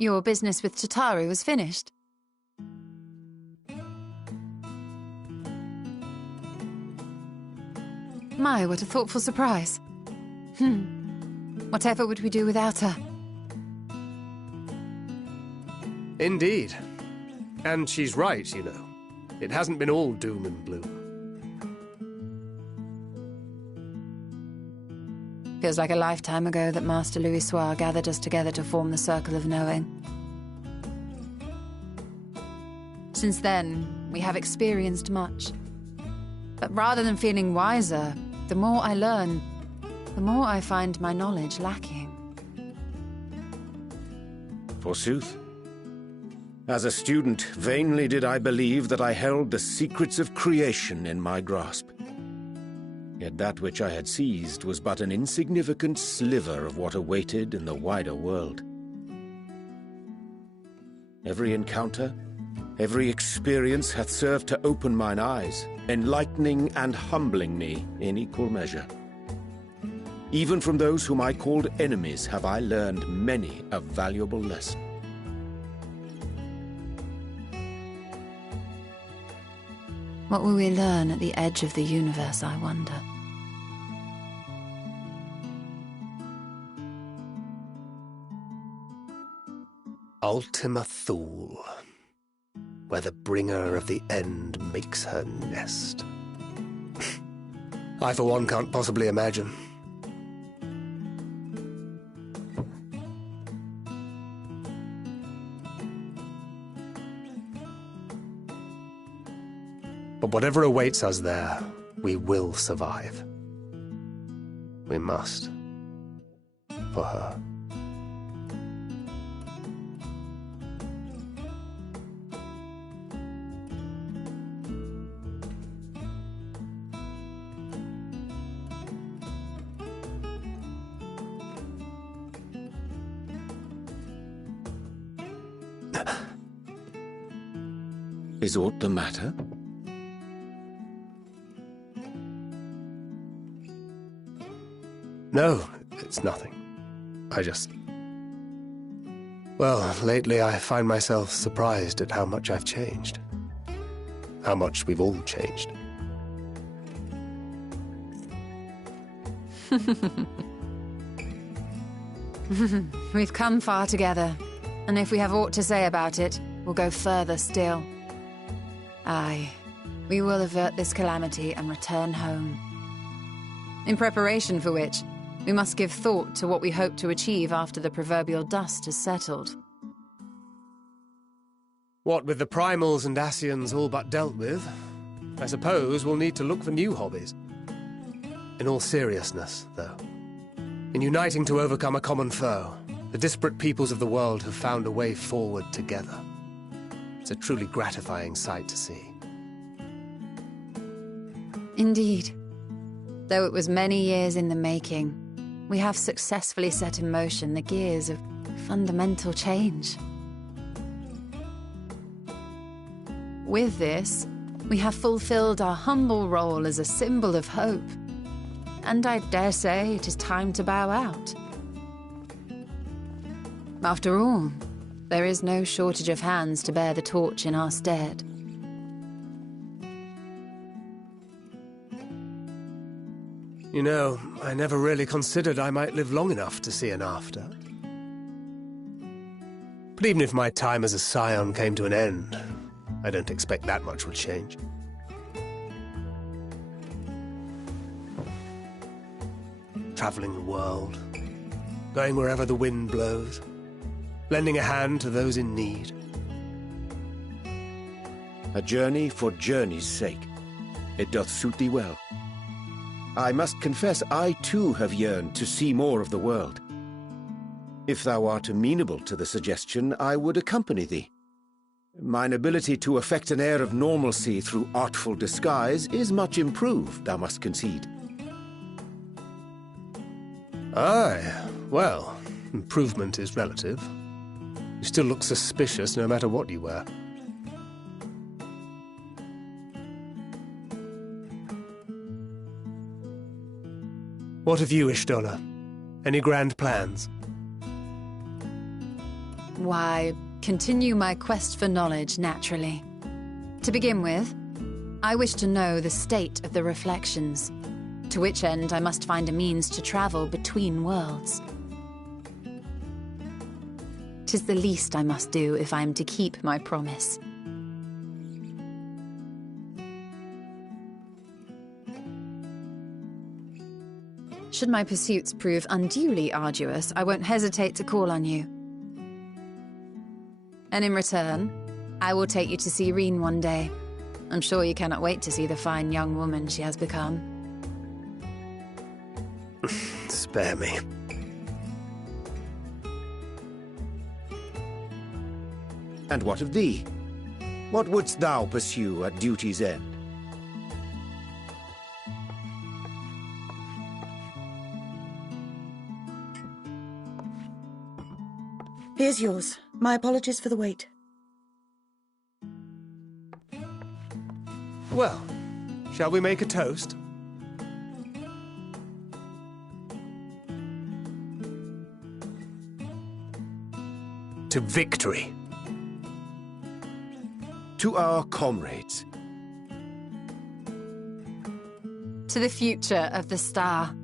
Your business with Tataru was finished. My, what a thoughtful surprise. Whatever would we do without her? Indeed. And she's right, you know. It hasn't been all doom and gloom. Feels like a lifetime ago that Master Louisoix gathered us together to form the Circle of Knowing. Since then, we have experienced much. But rather than feeling wiser, the more I learn, the more I find my knowledge lacking. Forsooth. As a student, vainly did I believe that I held the secrets of creation in my grasp. Yet that which I had seized was but an insignificant sliver of what awaited in the wider world. Every encounter, every experience hath served to open mine eyes, enlightening and humbling me in equal measure. Even from those whom I called enemies have I learned many a valuable lesson. What will we learn at the edge of the universe, I wonder? Ultima Thule, where the bringer of the end makes her nest. I, for one, can't possibly imagine. But whatever awaits us there, we will survive. We must. For her. Is aught the matter? No, it's nothing. Well, lately I find myself surprised at how much I've changed. How much we've all changed. We've come far together, and if we have aught to say about it, we'll go further still. Aye, we will avert this calamity and return home. In preparation for which, we must give thought to what we hope to achieve after the proverbial dust has settled. What with the primals and Ascians all but dealt with, I suppose we'll need to look for new hobbies. In all seriousness, though, in uniting to overcome a common foe, the disparate peoples of the world have found a way forward together. It's a truly gratifying sight to see. Indeed. Though it was many years in the making, we have successfully set in motion the gears of fundamental change. With this, we have fulfilled our humble role as a symbol of hope. And I dare say it is time to bow out. After all, there is no shortage of hands to bear the torch in our stead. You know, I never really considered I might live long enough to see an after. But even if my time as a scion came to an end, I don't expect that much will change. Traveling the world, going wherever the wind blows, lending a hand to those in need. A journey for journey's sake. It doth suit thee well. I must confess I too have yearned to see more of the world. If thou art amenable to the suggestion, I would accompany thee. Mine ability to affect an air of normalcy through artful disguise is much improved, thou must concede. Aye, well, improvement is relative. You still look suspicious no matter what you wear. What of you, Ishtola? Any grand plans? Why, continue my quest for knowledge, naturally. To begin with, I wish to know the state of the reflections, to which end I must find a means to travel between worlds. 'Tis the least I must do if I am to keep my promise. Should my pursuits prove unduly arduous, I won't hesitate to call on you. And in return, I will take you to see Reen one day. I'm sure you cannot wait to see the fine young woman she has become. Spare me. And what of thee? What wouldst thou pursue at duty's end? Here's yours. My apologies for the wait. Well, shall we make a toast? To victory. To our comrades. To the future of the star.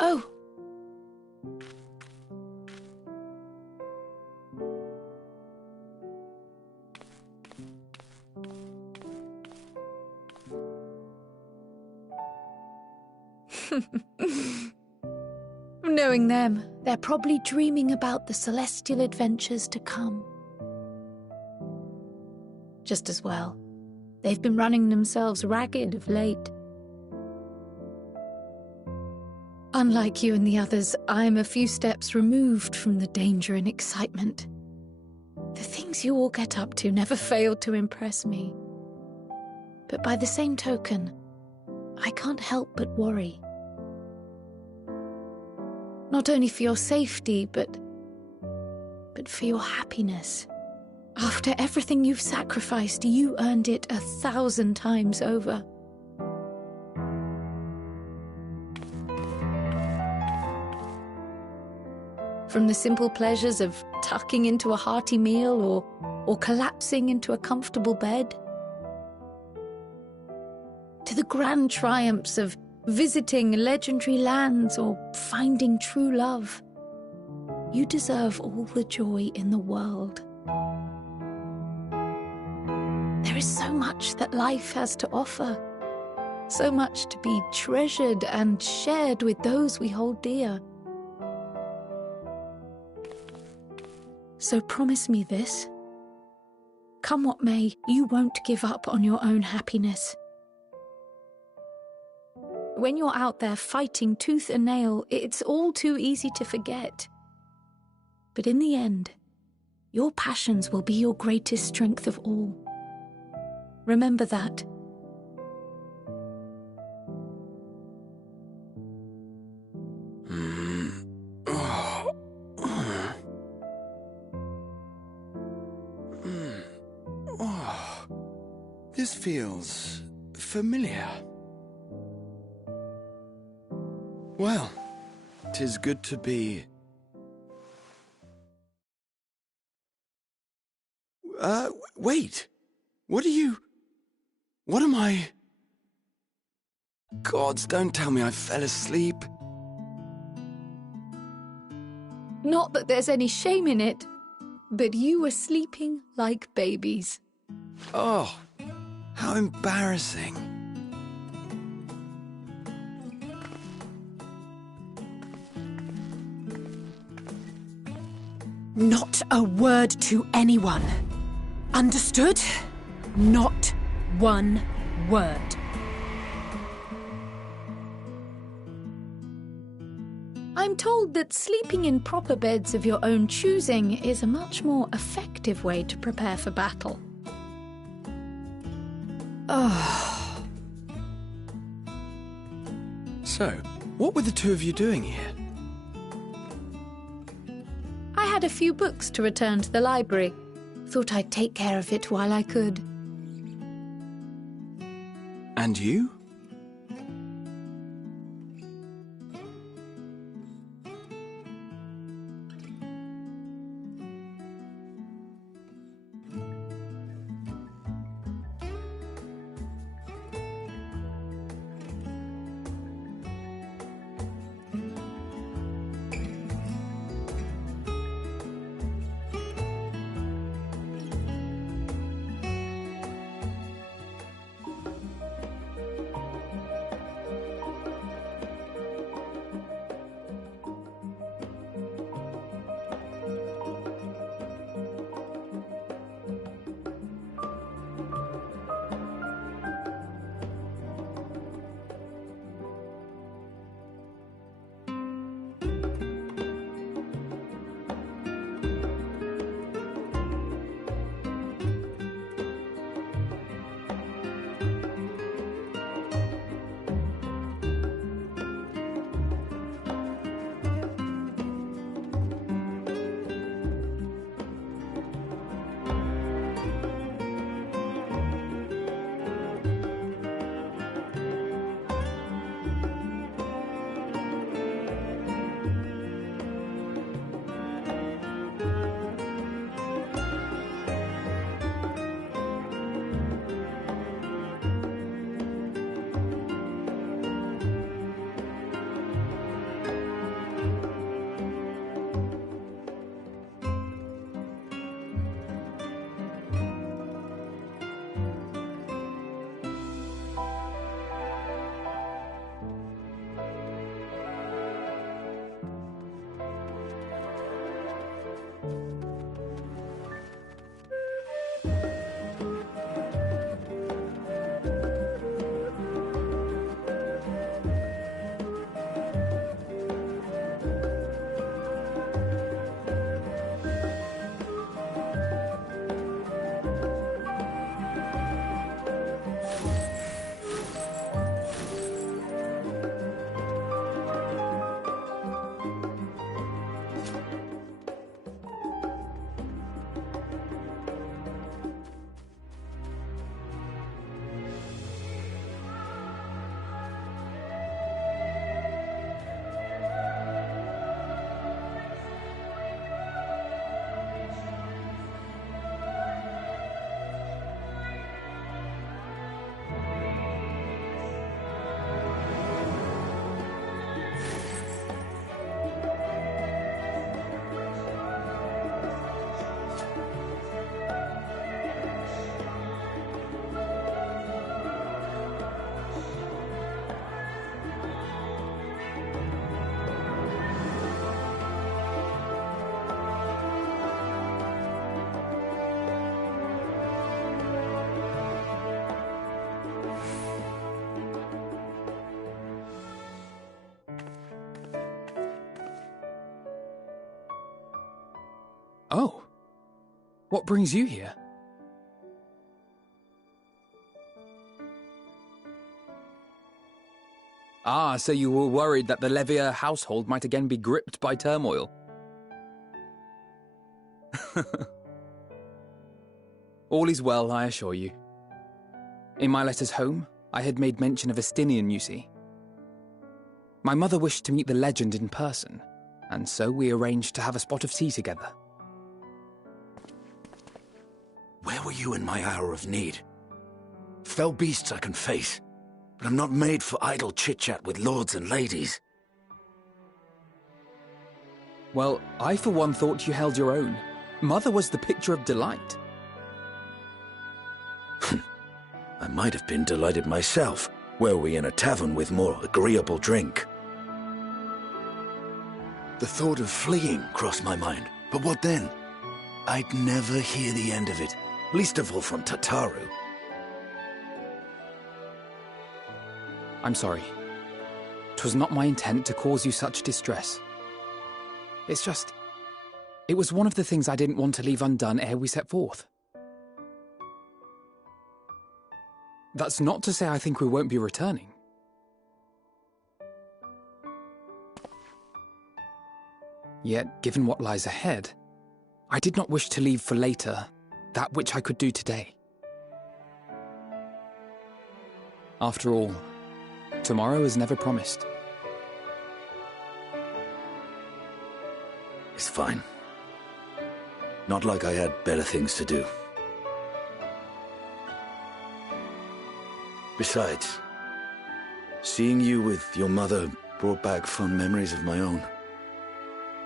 Oh. Knowing them, they're probably dreaming about the celestial adventures to come. Just as well. They've been running themselves ragged of late. Unlike you and the others, I'm a few steps removed from the danger and excitement. The things you all get up to never fail to impress me. But by the same token, I can't help but worry. Not only for your safety, but for your happiness. After everything you've sacrificed, you earned it 1,000 times over. From the simple pleasures of tucking into a hearty meal or collapsing into a comfortable bed, to the grand triumphs of visiting legendary lands or finding true love, you deserve all the joy in the world. There is so much that life has to offer, so much to be treasured and shared with those we hold dear. So promise me this. Come what may, you won't give up on your own happiness. When you're out there fighting tooth and nail, it's all too easy to forget. But in the end, your passions will be your greatest strength of all. Remember that. This feels familiar. Well, 'tis good to be... wait! What am I... Gods, don't tell me I fell asleep. Not that there's any shame in it, but you were sleeping like babies. Oh, how embarrassing. Not a word to anyone. Understood? Not one word. I'm told that sleeping in proper beds of your own choosing is a much more effective way to prepare for battle. Oh. So, what were the two of you doing here? I had a few books to return to the library. Thought I'd take care of it while I could. And you? What brings you here? Ah, so you were worried that the Levier household might again be gripped by turmoil. All is well, I assure you. In my letters home, I had made mention of Estinian, you see. My mother wished to meet the legend in person, and so we arranged to have a spot of tea together. Where were you in my hour of need? Fell beasts I can face, but I'm not made for idle chit-chat with lords and ladies. Well, I for one thought you held your own. Mother was the picture of delight. I might have been delighted myself, were we in a tavern with more agreeable drink. The thought of fleeing crossed my mind, but what then? I'd never hear the end of it, least of all from Tataru. I'm sorry. 'Twas not my intent to cause you such distress. It's just... it was one of the things I didn't want to leave undone ere we set forth. That's not to say I think we won't be returning. Yet, given what lies ahead, I did not wish to leave for later that which I could do today. After all, tomorrow is never promised. It's fine. Not like I had better things to do. Besides, seeing you with your mother brought back fond memories of my own.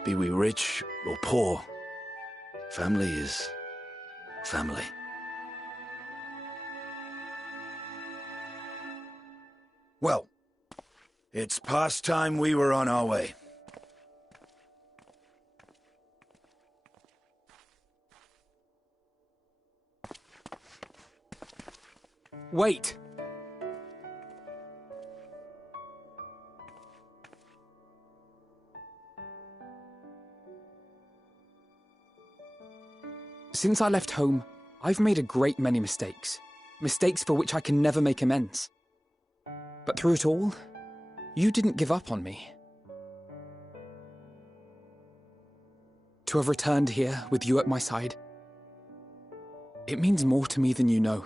Be we rich or poor, family is family. Well, it's past time we were on our way. Wait! Since I left home, I've made a great many mistakes. Mistakes for which I can never make amends. But through it all, you didn't give up on me. To have returned here with you at my side, it means more to me than you know.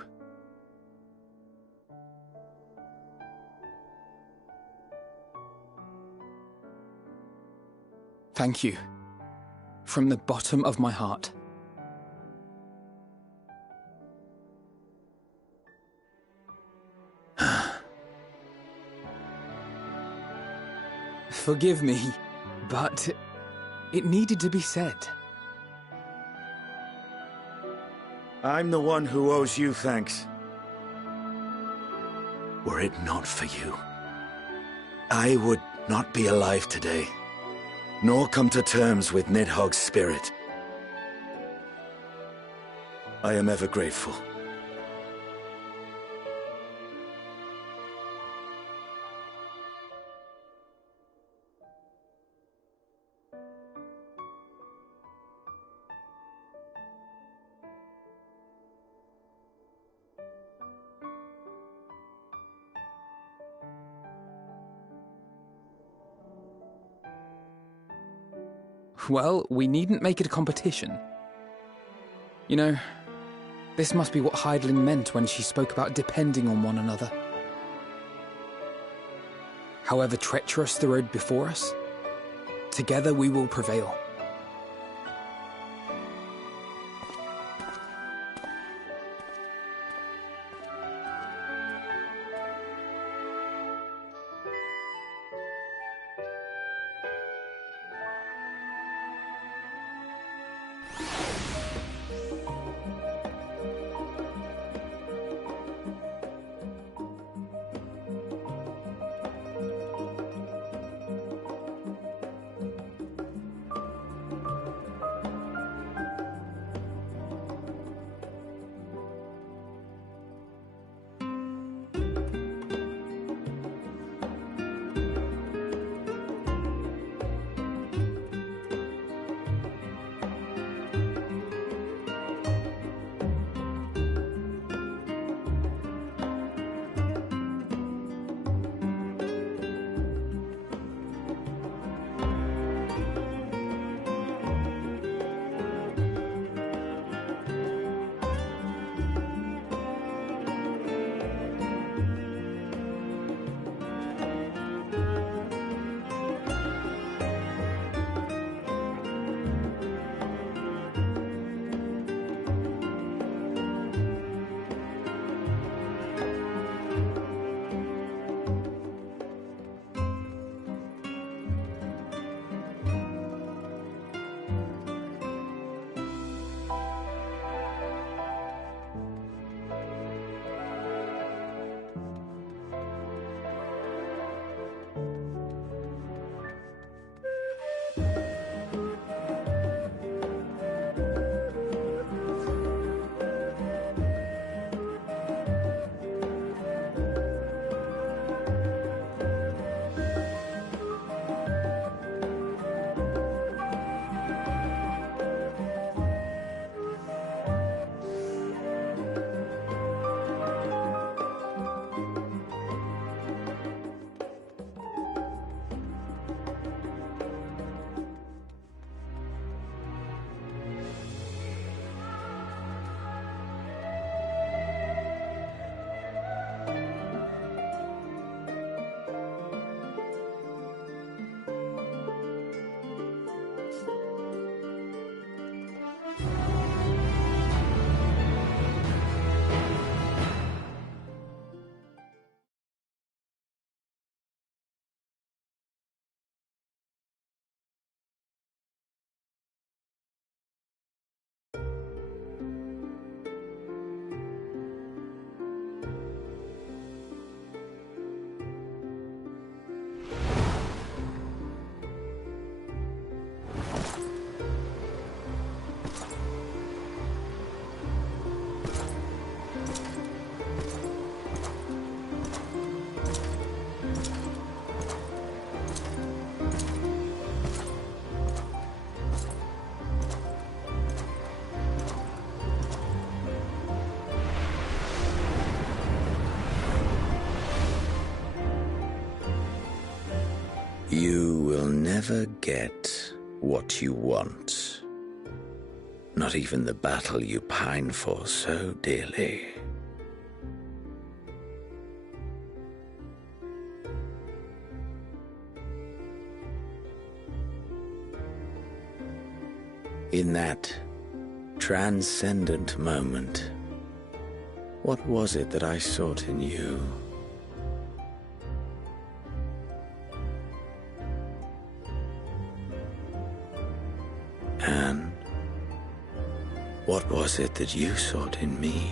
Thank you, from the bottom of my heart. Forgive me, but it needed to be said. I'm the one who owes you thanks. Were it not for you, I would not be alive today, nor come to terms with Nidhogg's spirit. I am ever grateful. Well, we needn't make it a competition. You know, this must be what Hydaelyn meant when she spoke about depending on one another. However treacherous the road before us, together we will prevail. You will never get what you want. Not even the battle you pine for so dearly. In that transcendent moment, what was it that I sought in you? And what was it that you sought in me?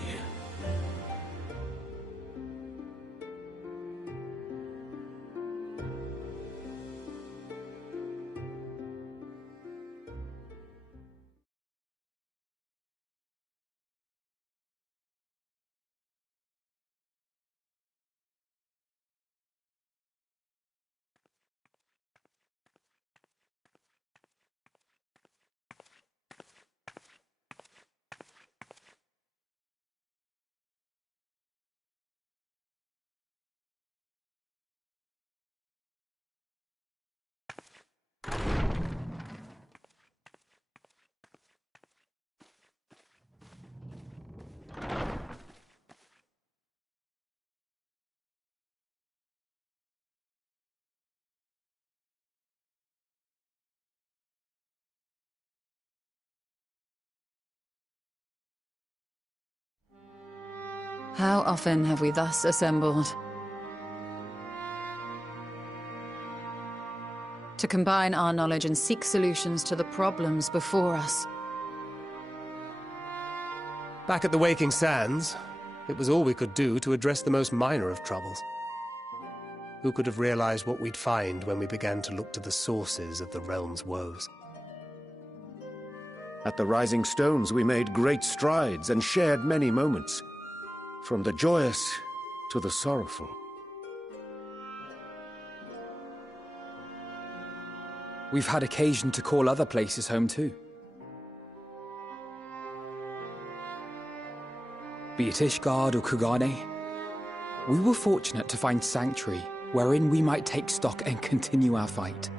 How often have we thus assembled? To combine our knowledge and seek solutions to the problems before us. Back at the Waking Sands, it was all we could do to address the most minor of troubles. Who could have realized what we'd find when we began to look to the sources of the realm's woes? At the Rising Stones we made great strides and shared many moments, from the joyous to the sorrowful. We've had occasion to call other places home too. Be it Ishgard or Kugane, we were fortunate to find sanctuary wherein we might take stock and continue our fight.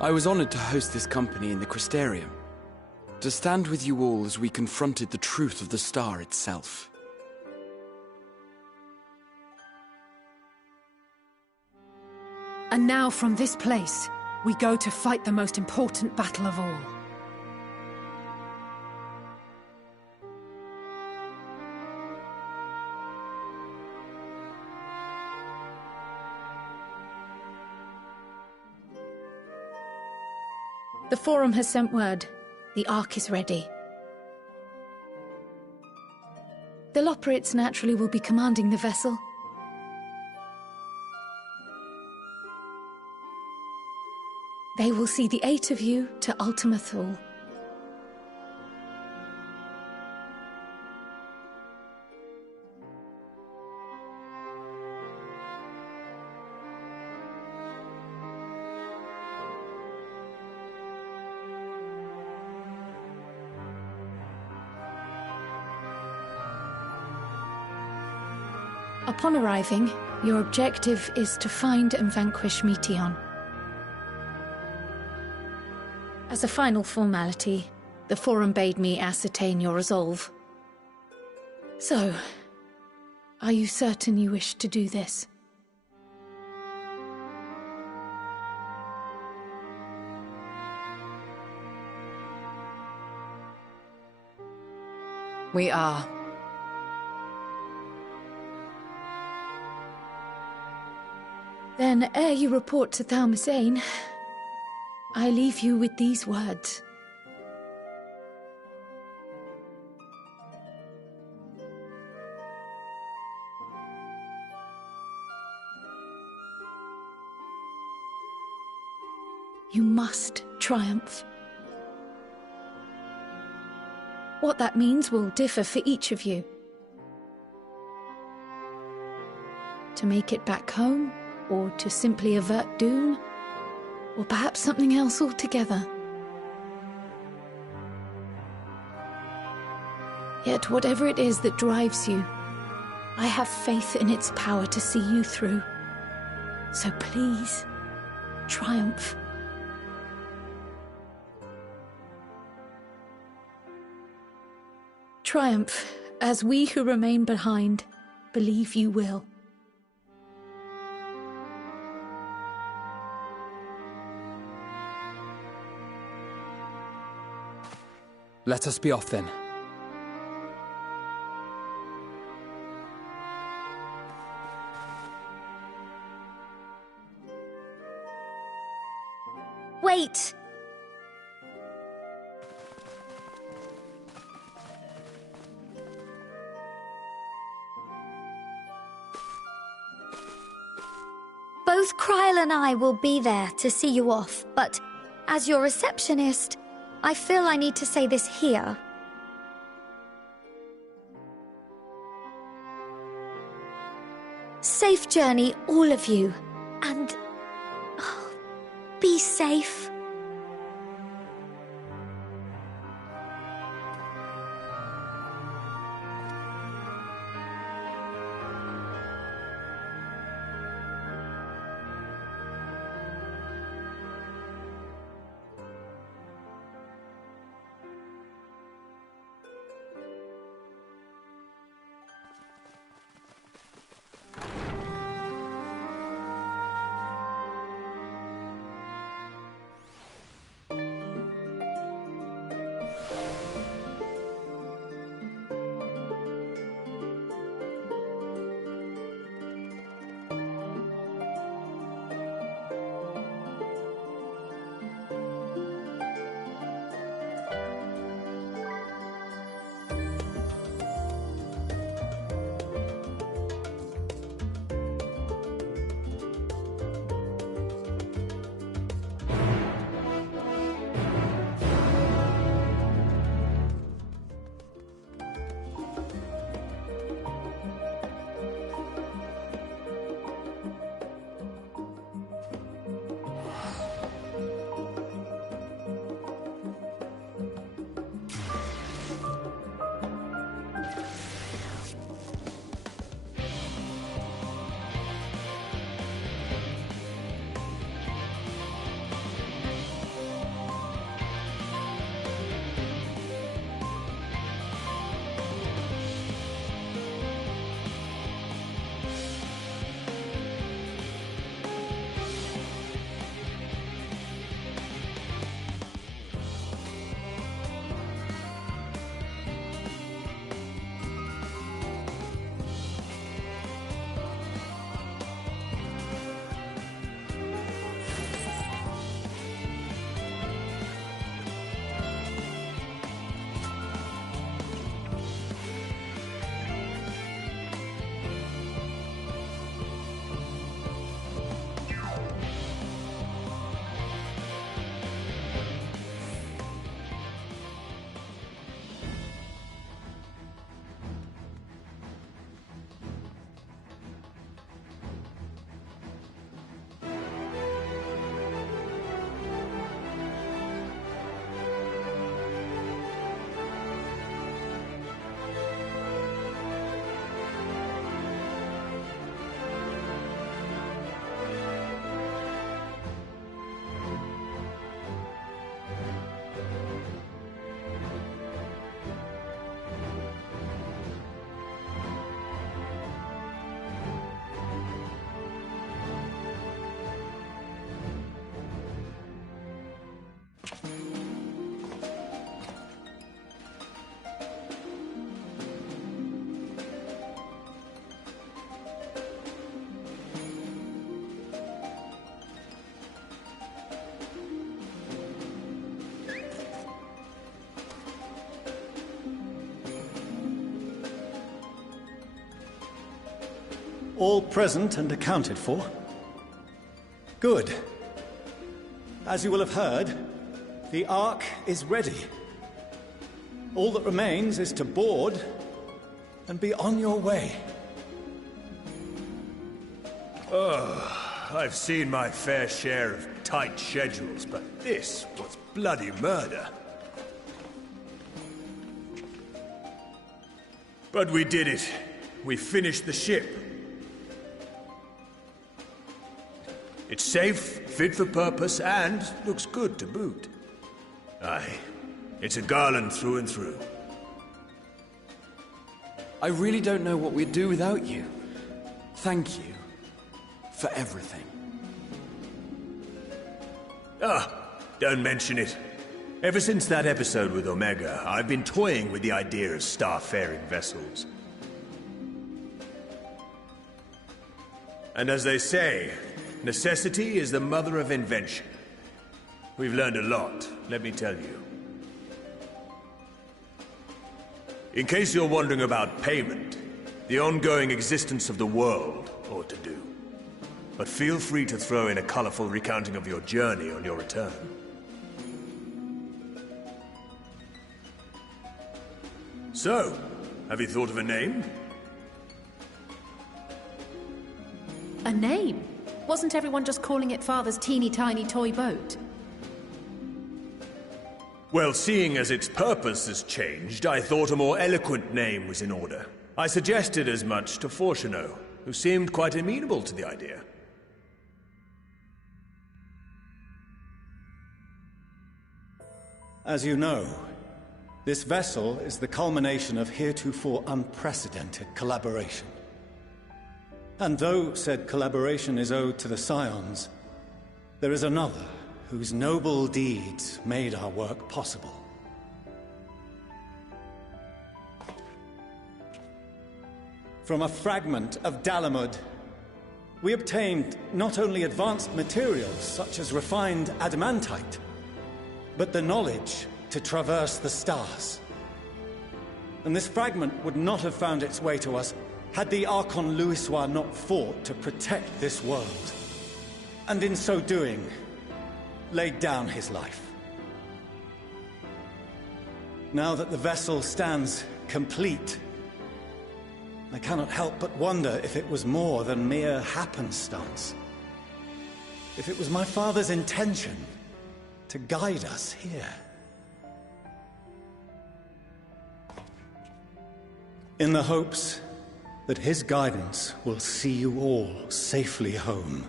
I was honored to host this company in the Crystarium, to stand with you all as we confronted the truth of the star itself. And now from this place, we go to fight the most important battle of all. The Forum has sent word. The Ark is ready. The Loporrits naturally will be commanding the vessel. They will see the 8 of you to Ultima Thule. Upon arriving, your objective is to find and vanquish Meteion. As a final formality, the Forum bade me ascertain your resolve. So, are you certain you wish to do this? We are. Then, ere you report to Thalmasane, I leave you with these words. You must triumph. What that means will differ for each of you. To make it back home, or to simply avert doom, or perhaps something else altogether. Yet whatever it is that drives you, I have faith in its power to see you through. So please, triumph. Triumph, as we who remain behind believe you will. Let us be off then. Wait! Both Kryl and I will be there to see you off, but as your receptionist, I feel I need to say this here. Safe journey, all of you, and be safe. All present and accounted for? Good. As you will have heard, the Ark is ready. All that remains is to board and be on your way. I've seen my fair share of tight schedules, but this was bloody murder. But we did it. We finished the ship. It's safe, fit for purpose, and looks good to boot. Aye, it's a garland through and through. I really don't know what we'd do without you. Thank you for everything. Ah, don't mention it. Ever since that episode with Omega, I've been toying with the idea of starfaring vessels. And as they say, necessity is the mother of invention. We've learned a lot, let me tell you. In case you're wondering about payment, the ongoing existence of the world ought to do. But feel free to throw in a colorful recounting of your journey on your return. So, have you thought of a name? A name? Wasn't everyone just calling it Father's teeny tiny toy boat? Well, seeing as its purpose has changed, I thought a more eloquent name was in order. I suggested as much to Fortuno, who seemed quite amenable to the idea. As you know, this vessel is the culmination of heretofore unprecedented collaboration. And though said collaboration is owed to the Scions, there is another whose noble deeds made our work possible. From a fragment of Dalamud, we obtained not only advanced materials such as refined adamantite, but the knowledge to traverse the stars. And this fragment would not have found its way to us had the Archon Louisoix not fought to protect this world, and in so doing, laid down his life. Now that the vessel stands complete, I cannot help but wonder if it was more than mere happenstance. If it was my father's intention to guide us here. In the hopes that his guidance will see you all safely home,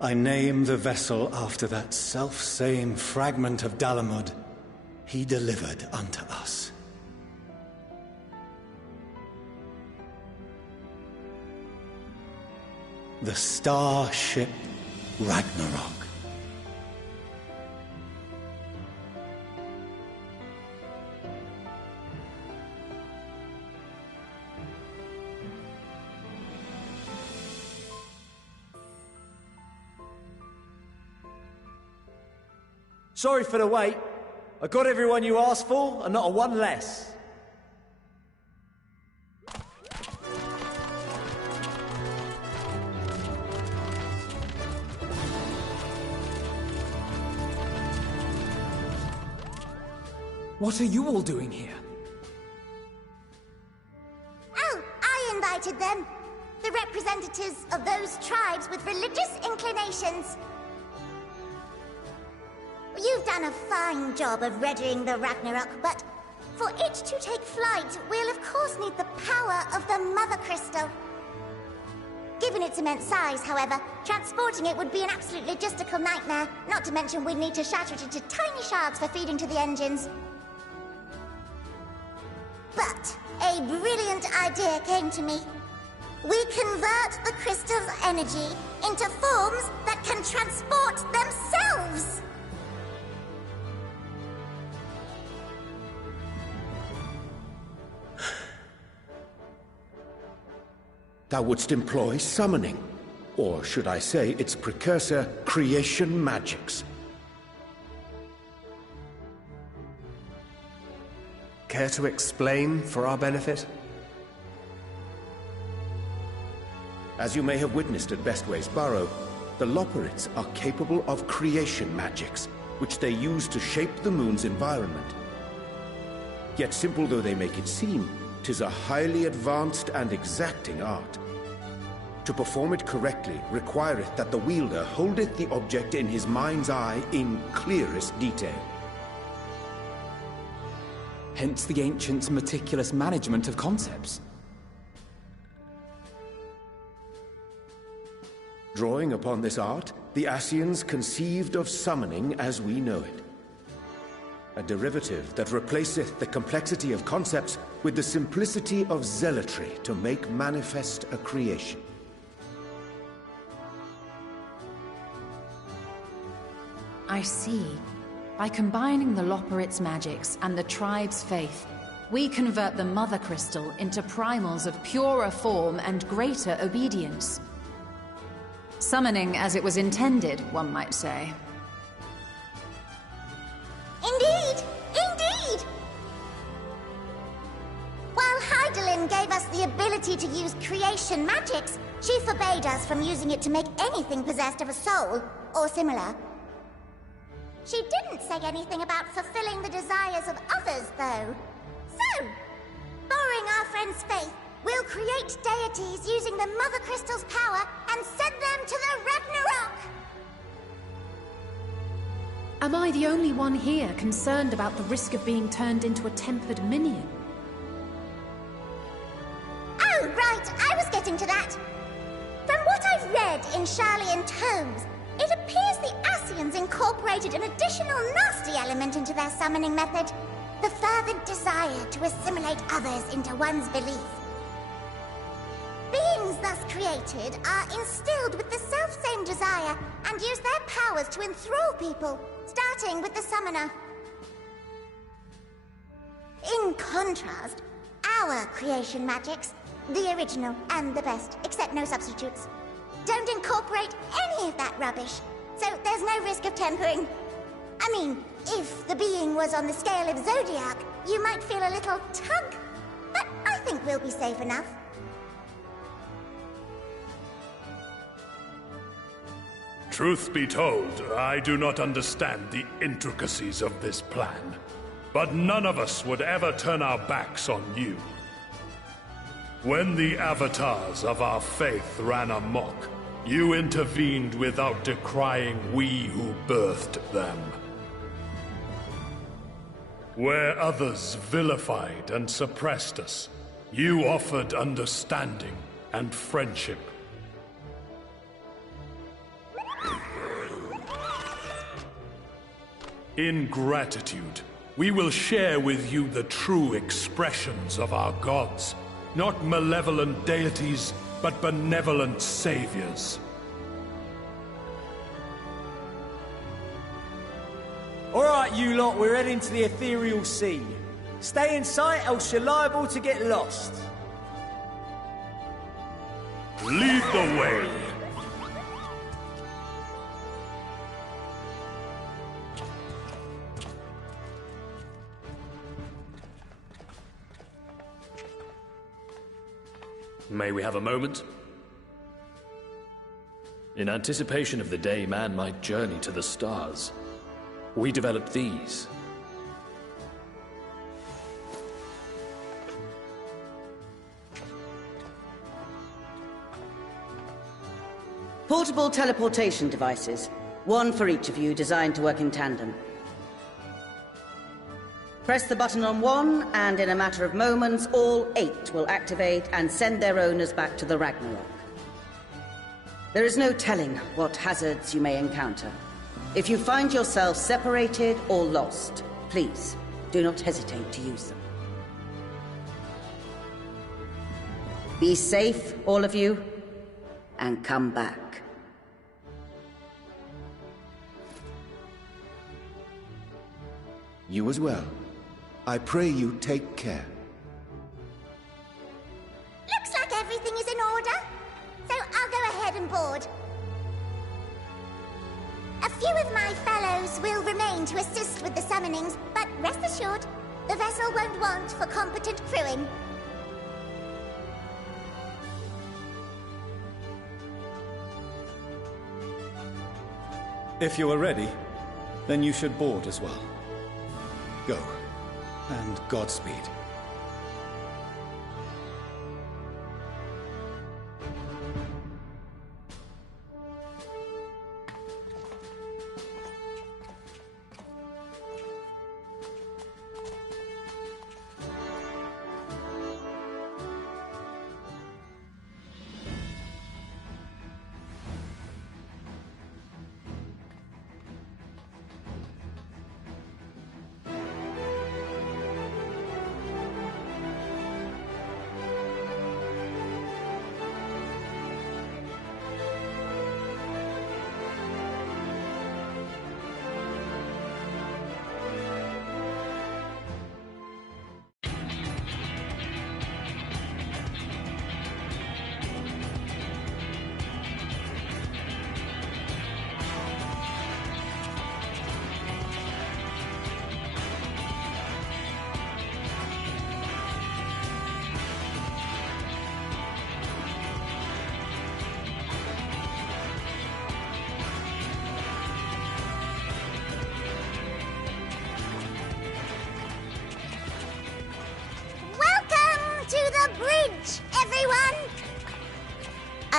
I name the vessel after that self-same fragment of Dalamud he delivered unto us. The Starship Ragnarok. Sorry for the wait. I got everyone you asked for, and not a one less. What are you all doing here? Oh, I invited them. The representatives of those tribes with religious inclinations. You've done a fine job of readying the Ragnarok, but for it to take flight, we'll of course need the power of the Mother Crystal. Given its immense size, however, transporting it would be an absolute logistical nightmare, not to mention we'd need to shatter it into tiny shards for feeding to the engines. But a brilliant idea came to me. We convert the crystal's energy into forms that can transport themselves! Thou wouldst employ summoning, or should I say its precursor, creation magics. Care to explain for our benefit? As you may have witnessed at Bestway's Burrow, the Loperites are capable of creation magics, which they use to shape the moon's environment. Yet simple though they make it seem, 'tis a highly advanced and exacting art. To perform it correctly requireth that the wielder holdeth the object in his mind's eye in clearest detail. hence the ancients' meticulous management of concepts. Drawing upon this art, the Ascians conceived of summoning as we know it. A derivative that replaceth the complexity of concepts with the simplicity of zealotry to make manifest a creation. I see. By combining the Loporrit's magics and the tribe's faith, we convert the Mother Crystal into primals of purer form and greater obedience. Summoning as it was intended, one might say. Indeed! Indeed! While Heidelin gave us the ability to use creation magics, she forbade us from using it to make anything possessed of a soul, or similar. She didn't say anything about fulfilling the desires of others, though. So, borrowing our friend's faith, we'll create deities using the Mother Crystal's power and send them to the Ragnarok! Am I the only one here concerned about the risk of being turned into a tempered minion? Oh, right, I was getting to that. From what I've read in Sharlayan tomes, it appears the Ascians incorporated an additional nasty element into their summoning method. The fervent desire to assimilate others into one's belief. Beings thus created are instilled with the self-same desire and use their powers to enthrall people, starting with the summoner. In contrast, our creation magics, the original and the best, except no substitutes, don't incorporate any of that rubbish, so there's no risk of tempering. I mean, if the being was on the scale of Zodiac, you might feel a little tug, but I think we'll be safe enough. Truth be told, I do not understand the intricacies of this plan. But none of us would ever turn our backs on you. When the avatars of our faith ran amok, you intervened without decrying we who birthed them. Where others vilified and suppressed us, you offered understanding and friendship. In gratitude, we will share with you the true expressions of our gods. Not malevolent deities, but benevolent saviors. Alright, you lot, we're heading to the ethereal sea. Stay in sight, else you're liable to get lost. Lead the way. May we have a moment? In anticipation of the day man might journey to the stars, we developed these. Portable teleportation devices. One for each of you, designed to work in tandem. Press the button on one, and in a matter of moments, all 8 will activate and send their owners back to the Ragnarok. There is no telling what hazards you may encounter. If you find yourself separated or lost, please do not hesitate to use them. Be safe, all of you, and come back. You as well. I pray you take care. Looks like everything is in order, so I'll go ahead and board. A few of my fellows will remain to assist with the summonings, but rest assured, the vessel won't want for competent crewing. If you are ready, then you should board as well. Go, and Godspeed.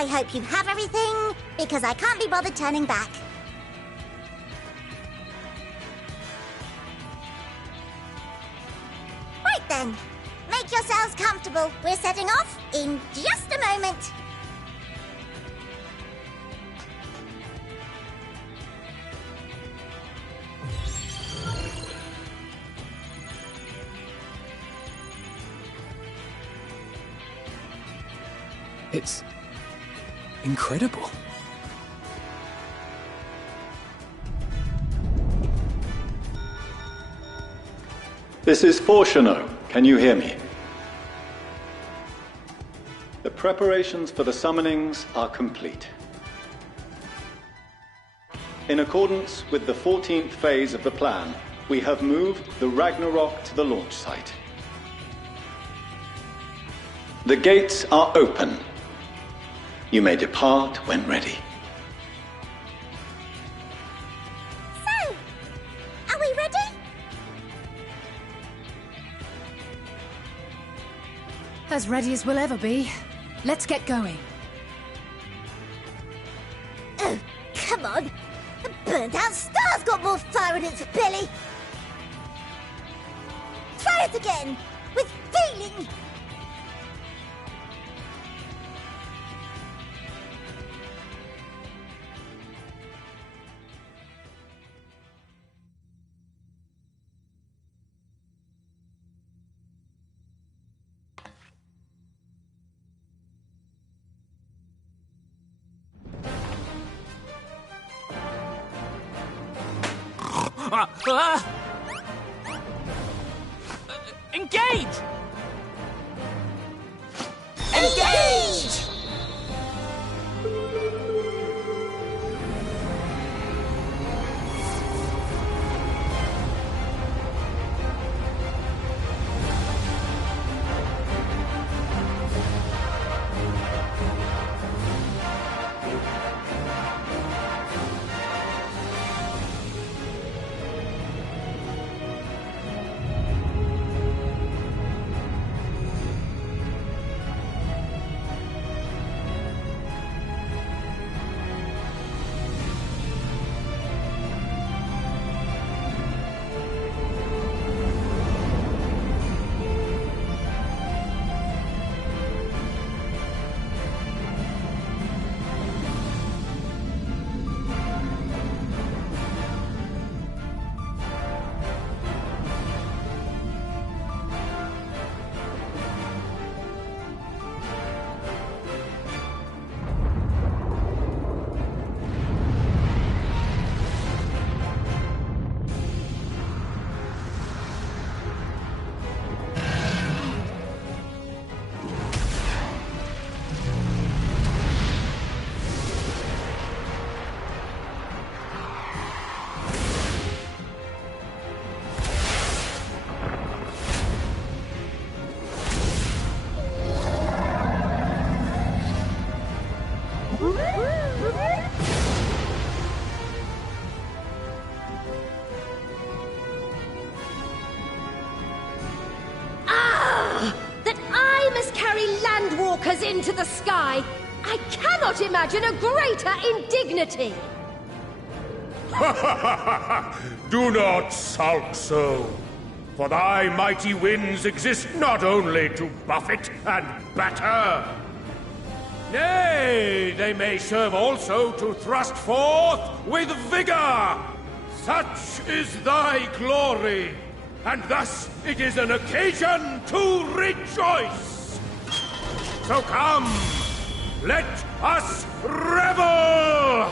I hope you have everything, because I can't be bothered turning back. Right then. Make yourselves comfortable. We're setting off in just a moment. It's incredible. This is Fortuno. Can you hear me? The preparations for the summonings are complete. In accordance with the 14th phase of the plan, we have moved the Ragnarok to the launch site. The gates are open. You may depart when ready. So, are we ready? As ready as we'll ever be. Let's get going. Oh, come on. The burnt-out star's got more fire in its belly. Try it again, with feeling. Engage! Engage! That I must carry Landwalkers into the sky! I cannot imagine a greater indignity! Do not sulk so, for thy mighty winds exist not only to buffet and batter. Nay, they may serve also to thrust forth with vigor. Such is thy glory, and thus it is an occasion to rejoice. So come, let us revel!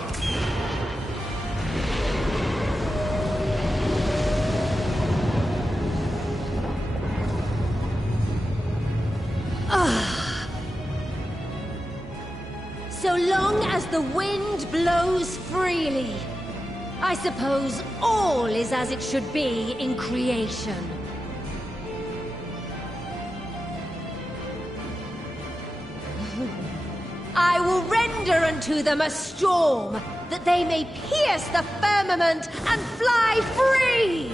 So long as the wind blows freely, I suppose all is as it should be in creation. I will render unto them a storm, that they may pierce the firmament and fly free!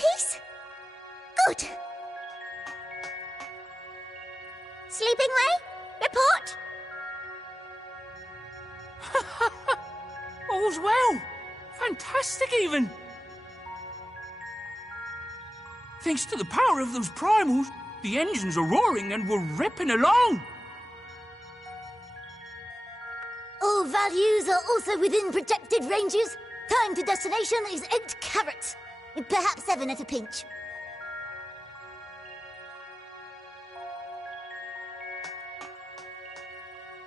peace? Good. Sleeping way? Report? All's well. Fantastic, even. Thanks to the power of those primals, the engines are roaring and we're ripping along. All values are also within protected ranges. Time to destination is 8 carats. Perhaps 7 at a pinch.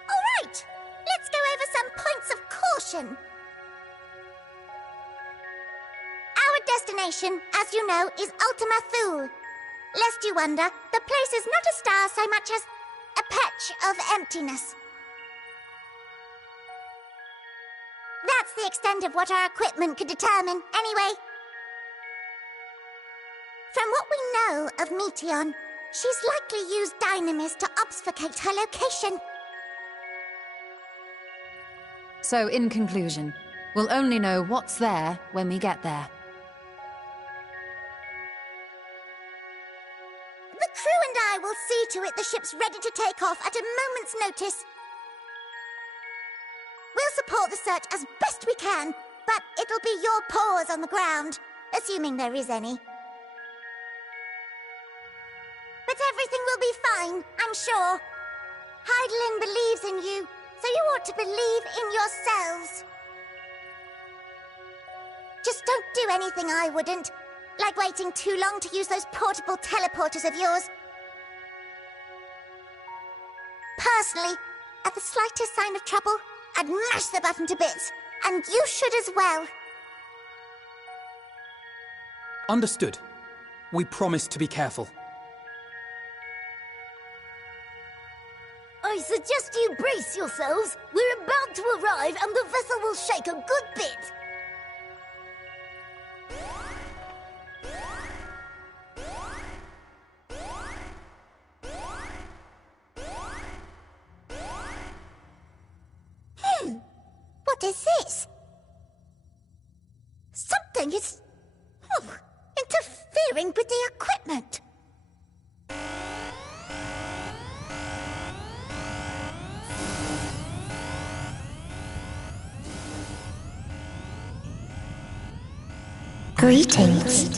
All right, let's go over some points of caution. Our destination, as you know, is Ultima Thule. Lest you wonder, the place is not a star so much as a patch of emptiness. That's the extent of what our equipment could determine, anyway. From what we know of Meteion, she's likely used dynamis to obfuscate her location. So, in conclusion, we'll only know what's there when we get there. The crew and I will see to it the ship's ready to take off at a moment's notice. We'll support the search as best we can, but it'll be your paws on the ground, assuming there is any. But everything will be fine, I'm sure. Hydaelyn believes in you, so you ought to believe in yourselves. Just don't do anything I wouldn't, like waiting too long to use those portable teleporters of yours. Personally, at the slightest sign of trouble, I'd mash the button to bits, and you should as well. Understood. We promise to be careful. I suggest you brace yourselves. We're about to arrive and the vessel will shake a good bit. What is this? Something is interfering with the equipment. Greetings.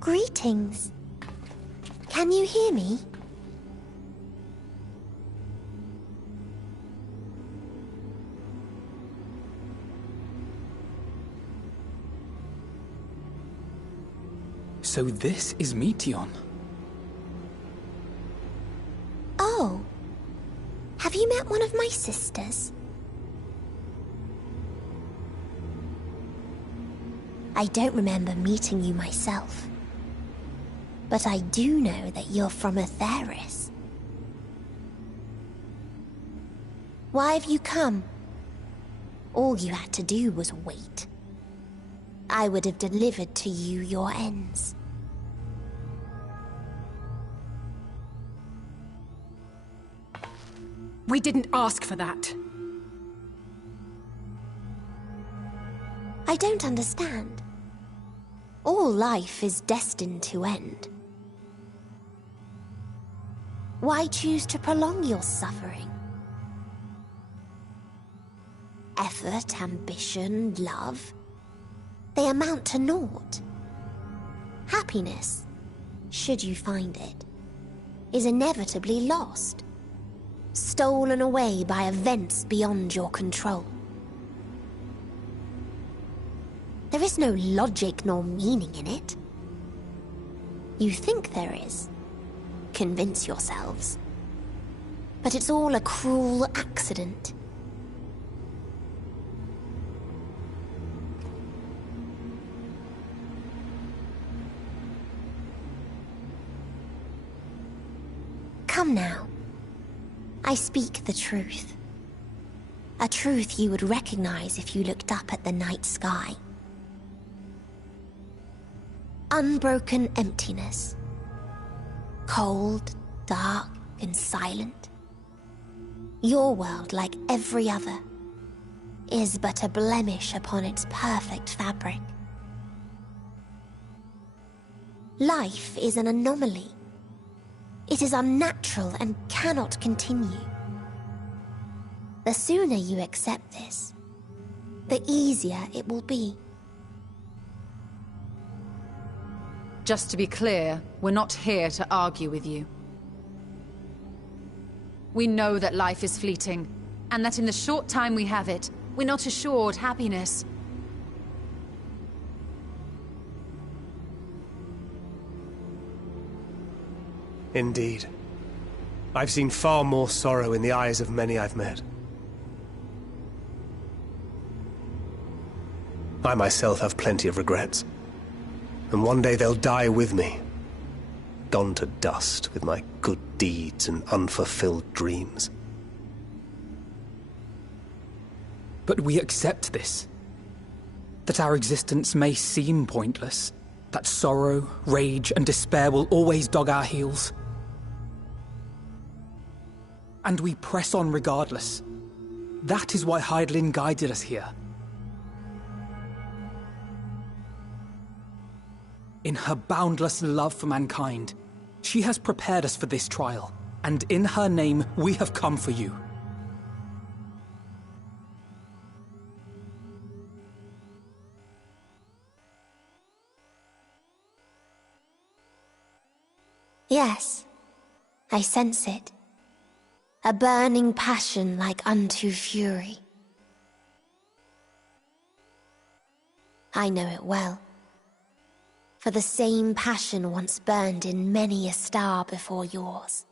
Greetings. Can you hear me? So this is Meteion. Oh. Have you met one of my sisters? I don't remember meeting you myself. But I do know that you're from Atheris. Why have you come? All you had to do was wait. I would have delivered to you your ends. We didn't ask for that. I don't understand. All life is destined to end. Why choose to prolong your suffering? Effort, ambition, love, they amount to naught. Happiness, should you find it, is inevitably lost, stolen away by events beyond your control. There is no logic nor meaning in it. You think there is. Convince yourselves. But it's all a cruel accident. Come now. I speak the truth. A truth you would recognize if you looked up at the night sky. unbroken emptiness. Cold, dark, and silent. Your world, like every other, is but a blemish upon its perfect fabric. Life is an anomaly. It is unnatural and cannot continue. The sooner you accept this, the easier it will be. Just to be clear, we're not here to argue with you. We know that life is fleeting, and that in the short time we have it, we're not assured happiness. Indeed. I've seen far more sorrow in the eyes of many I've met. I myself have plenty of regrets. And one day they'll die with me. Gone to dust with my good deeds and unfulfilled dreams. But we accept this. That our existence may seem pointless. That sorrow, rage, and despair will always dog our heels. And we press on regardless. That is why Hydaelyn guided us here. In her boundless love for mankind, she has prepared us for this trial, and in her name, we have come for you. Yes, I sense it. A burning passion like unto fury. I know it well. For the same passion once burned in many a star before yours.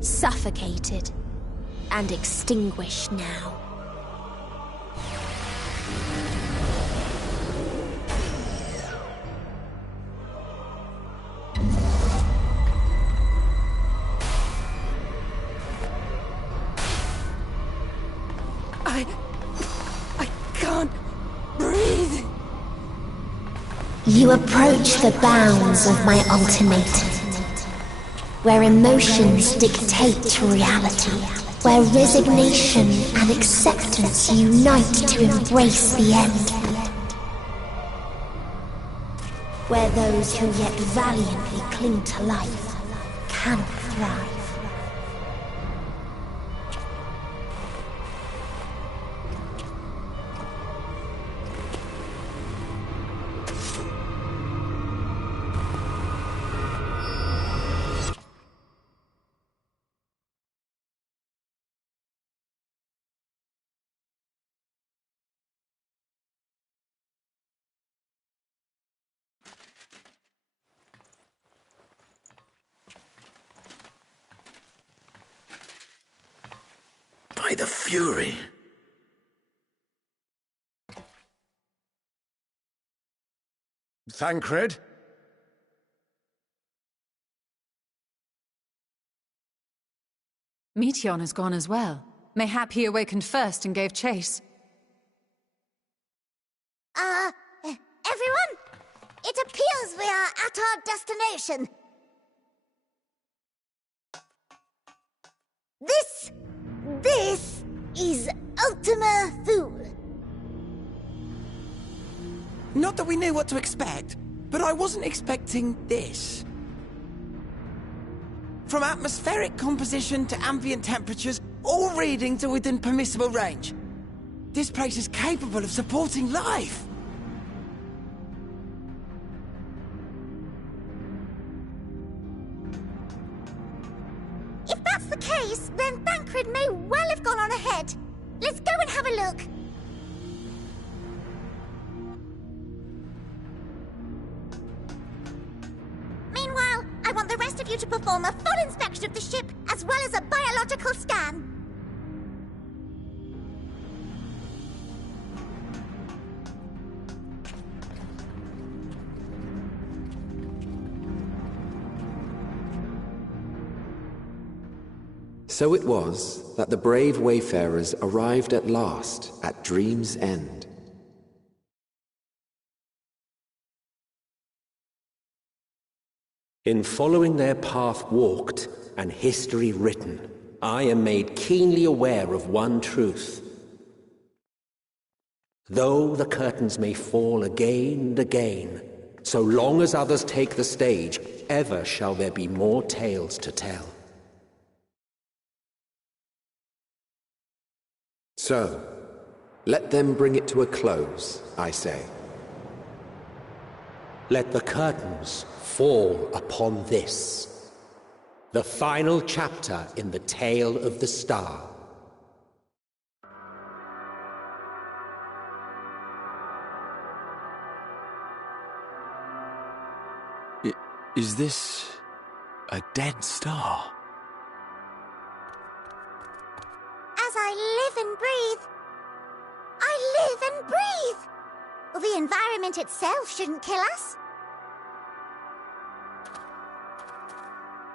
Suffocated and extinguished now. I can't breathe. You approach the bounds of my ultimatum, where emotions dictate reality, where resignation and acceptance unite to embrace the end, where those who yet valiantly cling to life cannot thrive. By the Fury. Thancred? Meteion has gone as well. Mayhap he awakened first and gave chase. Everyone? It appears we are at our destination. This is Ultima Thule. Not that we knew what to expect, but I wasn't expecting this. From atmospheric composition to ambient temperatures, all readings are within permissible range. This place is capable of supporting life. If that's the case, then Thancred may well have gone on ahead. Let's go and have a look. Meanwhile, I want the rest of you to perform a full inspection of the ship, as well as a biological scan. So it was that the brave wayfarers arrived at last at Dream's End. In following their path walked and history written, I am made keenly aware of one truth. Though the curtains may fall again and again, so long as others take the stage, ever shall there be more tales to tell. So, let them bring it to a close, I say. Let the curtains fall upon this, the final chapter in the tale of the star. Is this a dead star? As I live and breathe, I live and breathe! Well, the environment itself shouldn't kill us.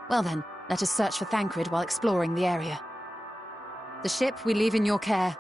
Well then, let us search for Thancred while exploring the area. The ship we leave in your care.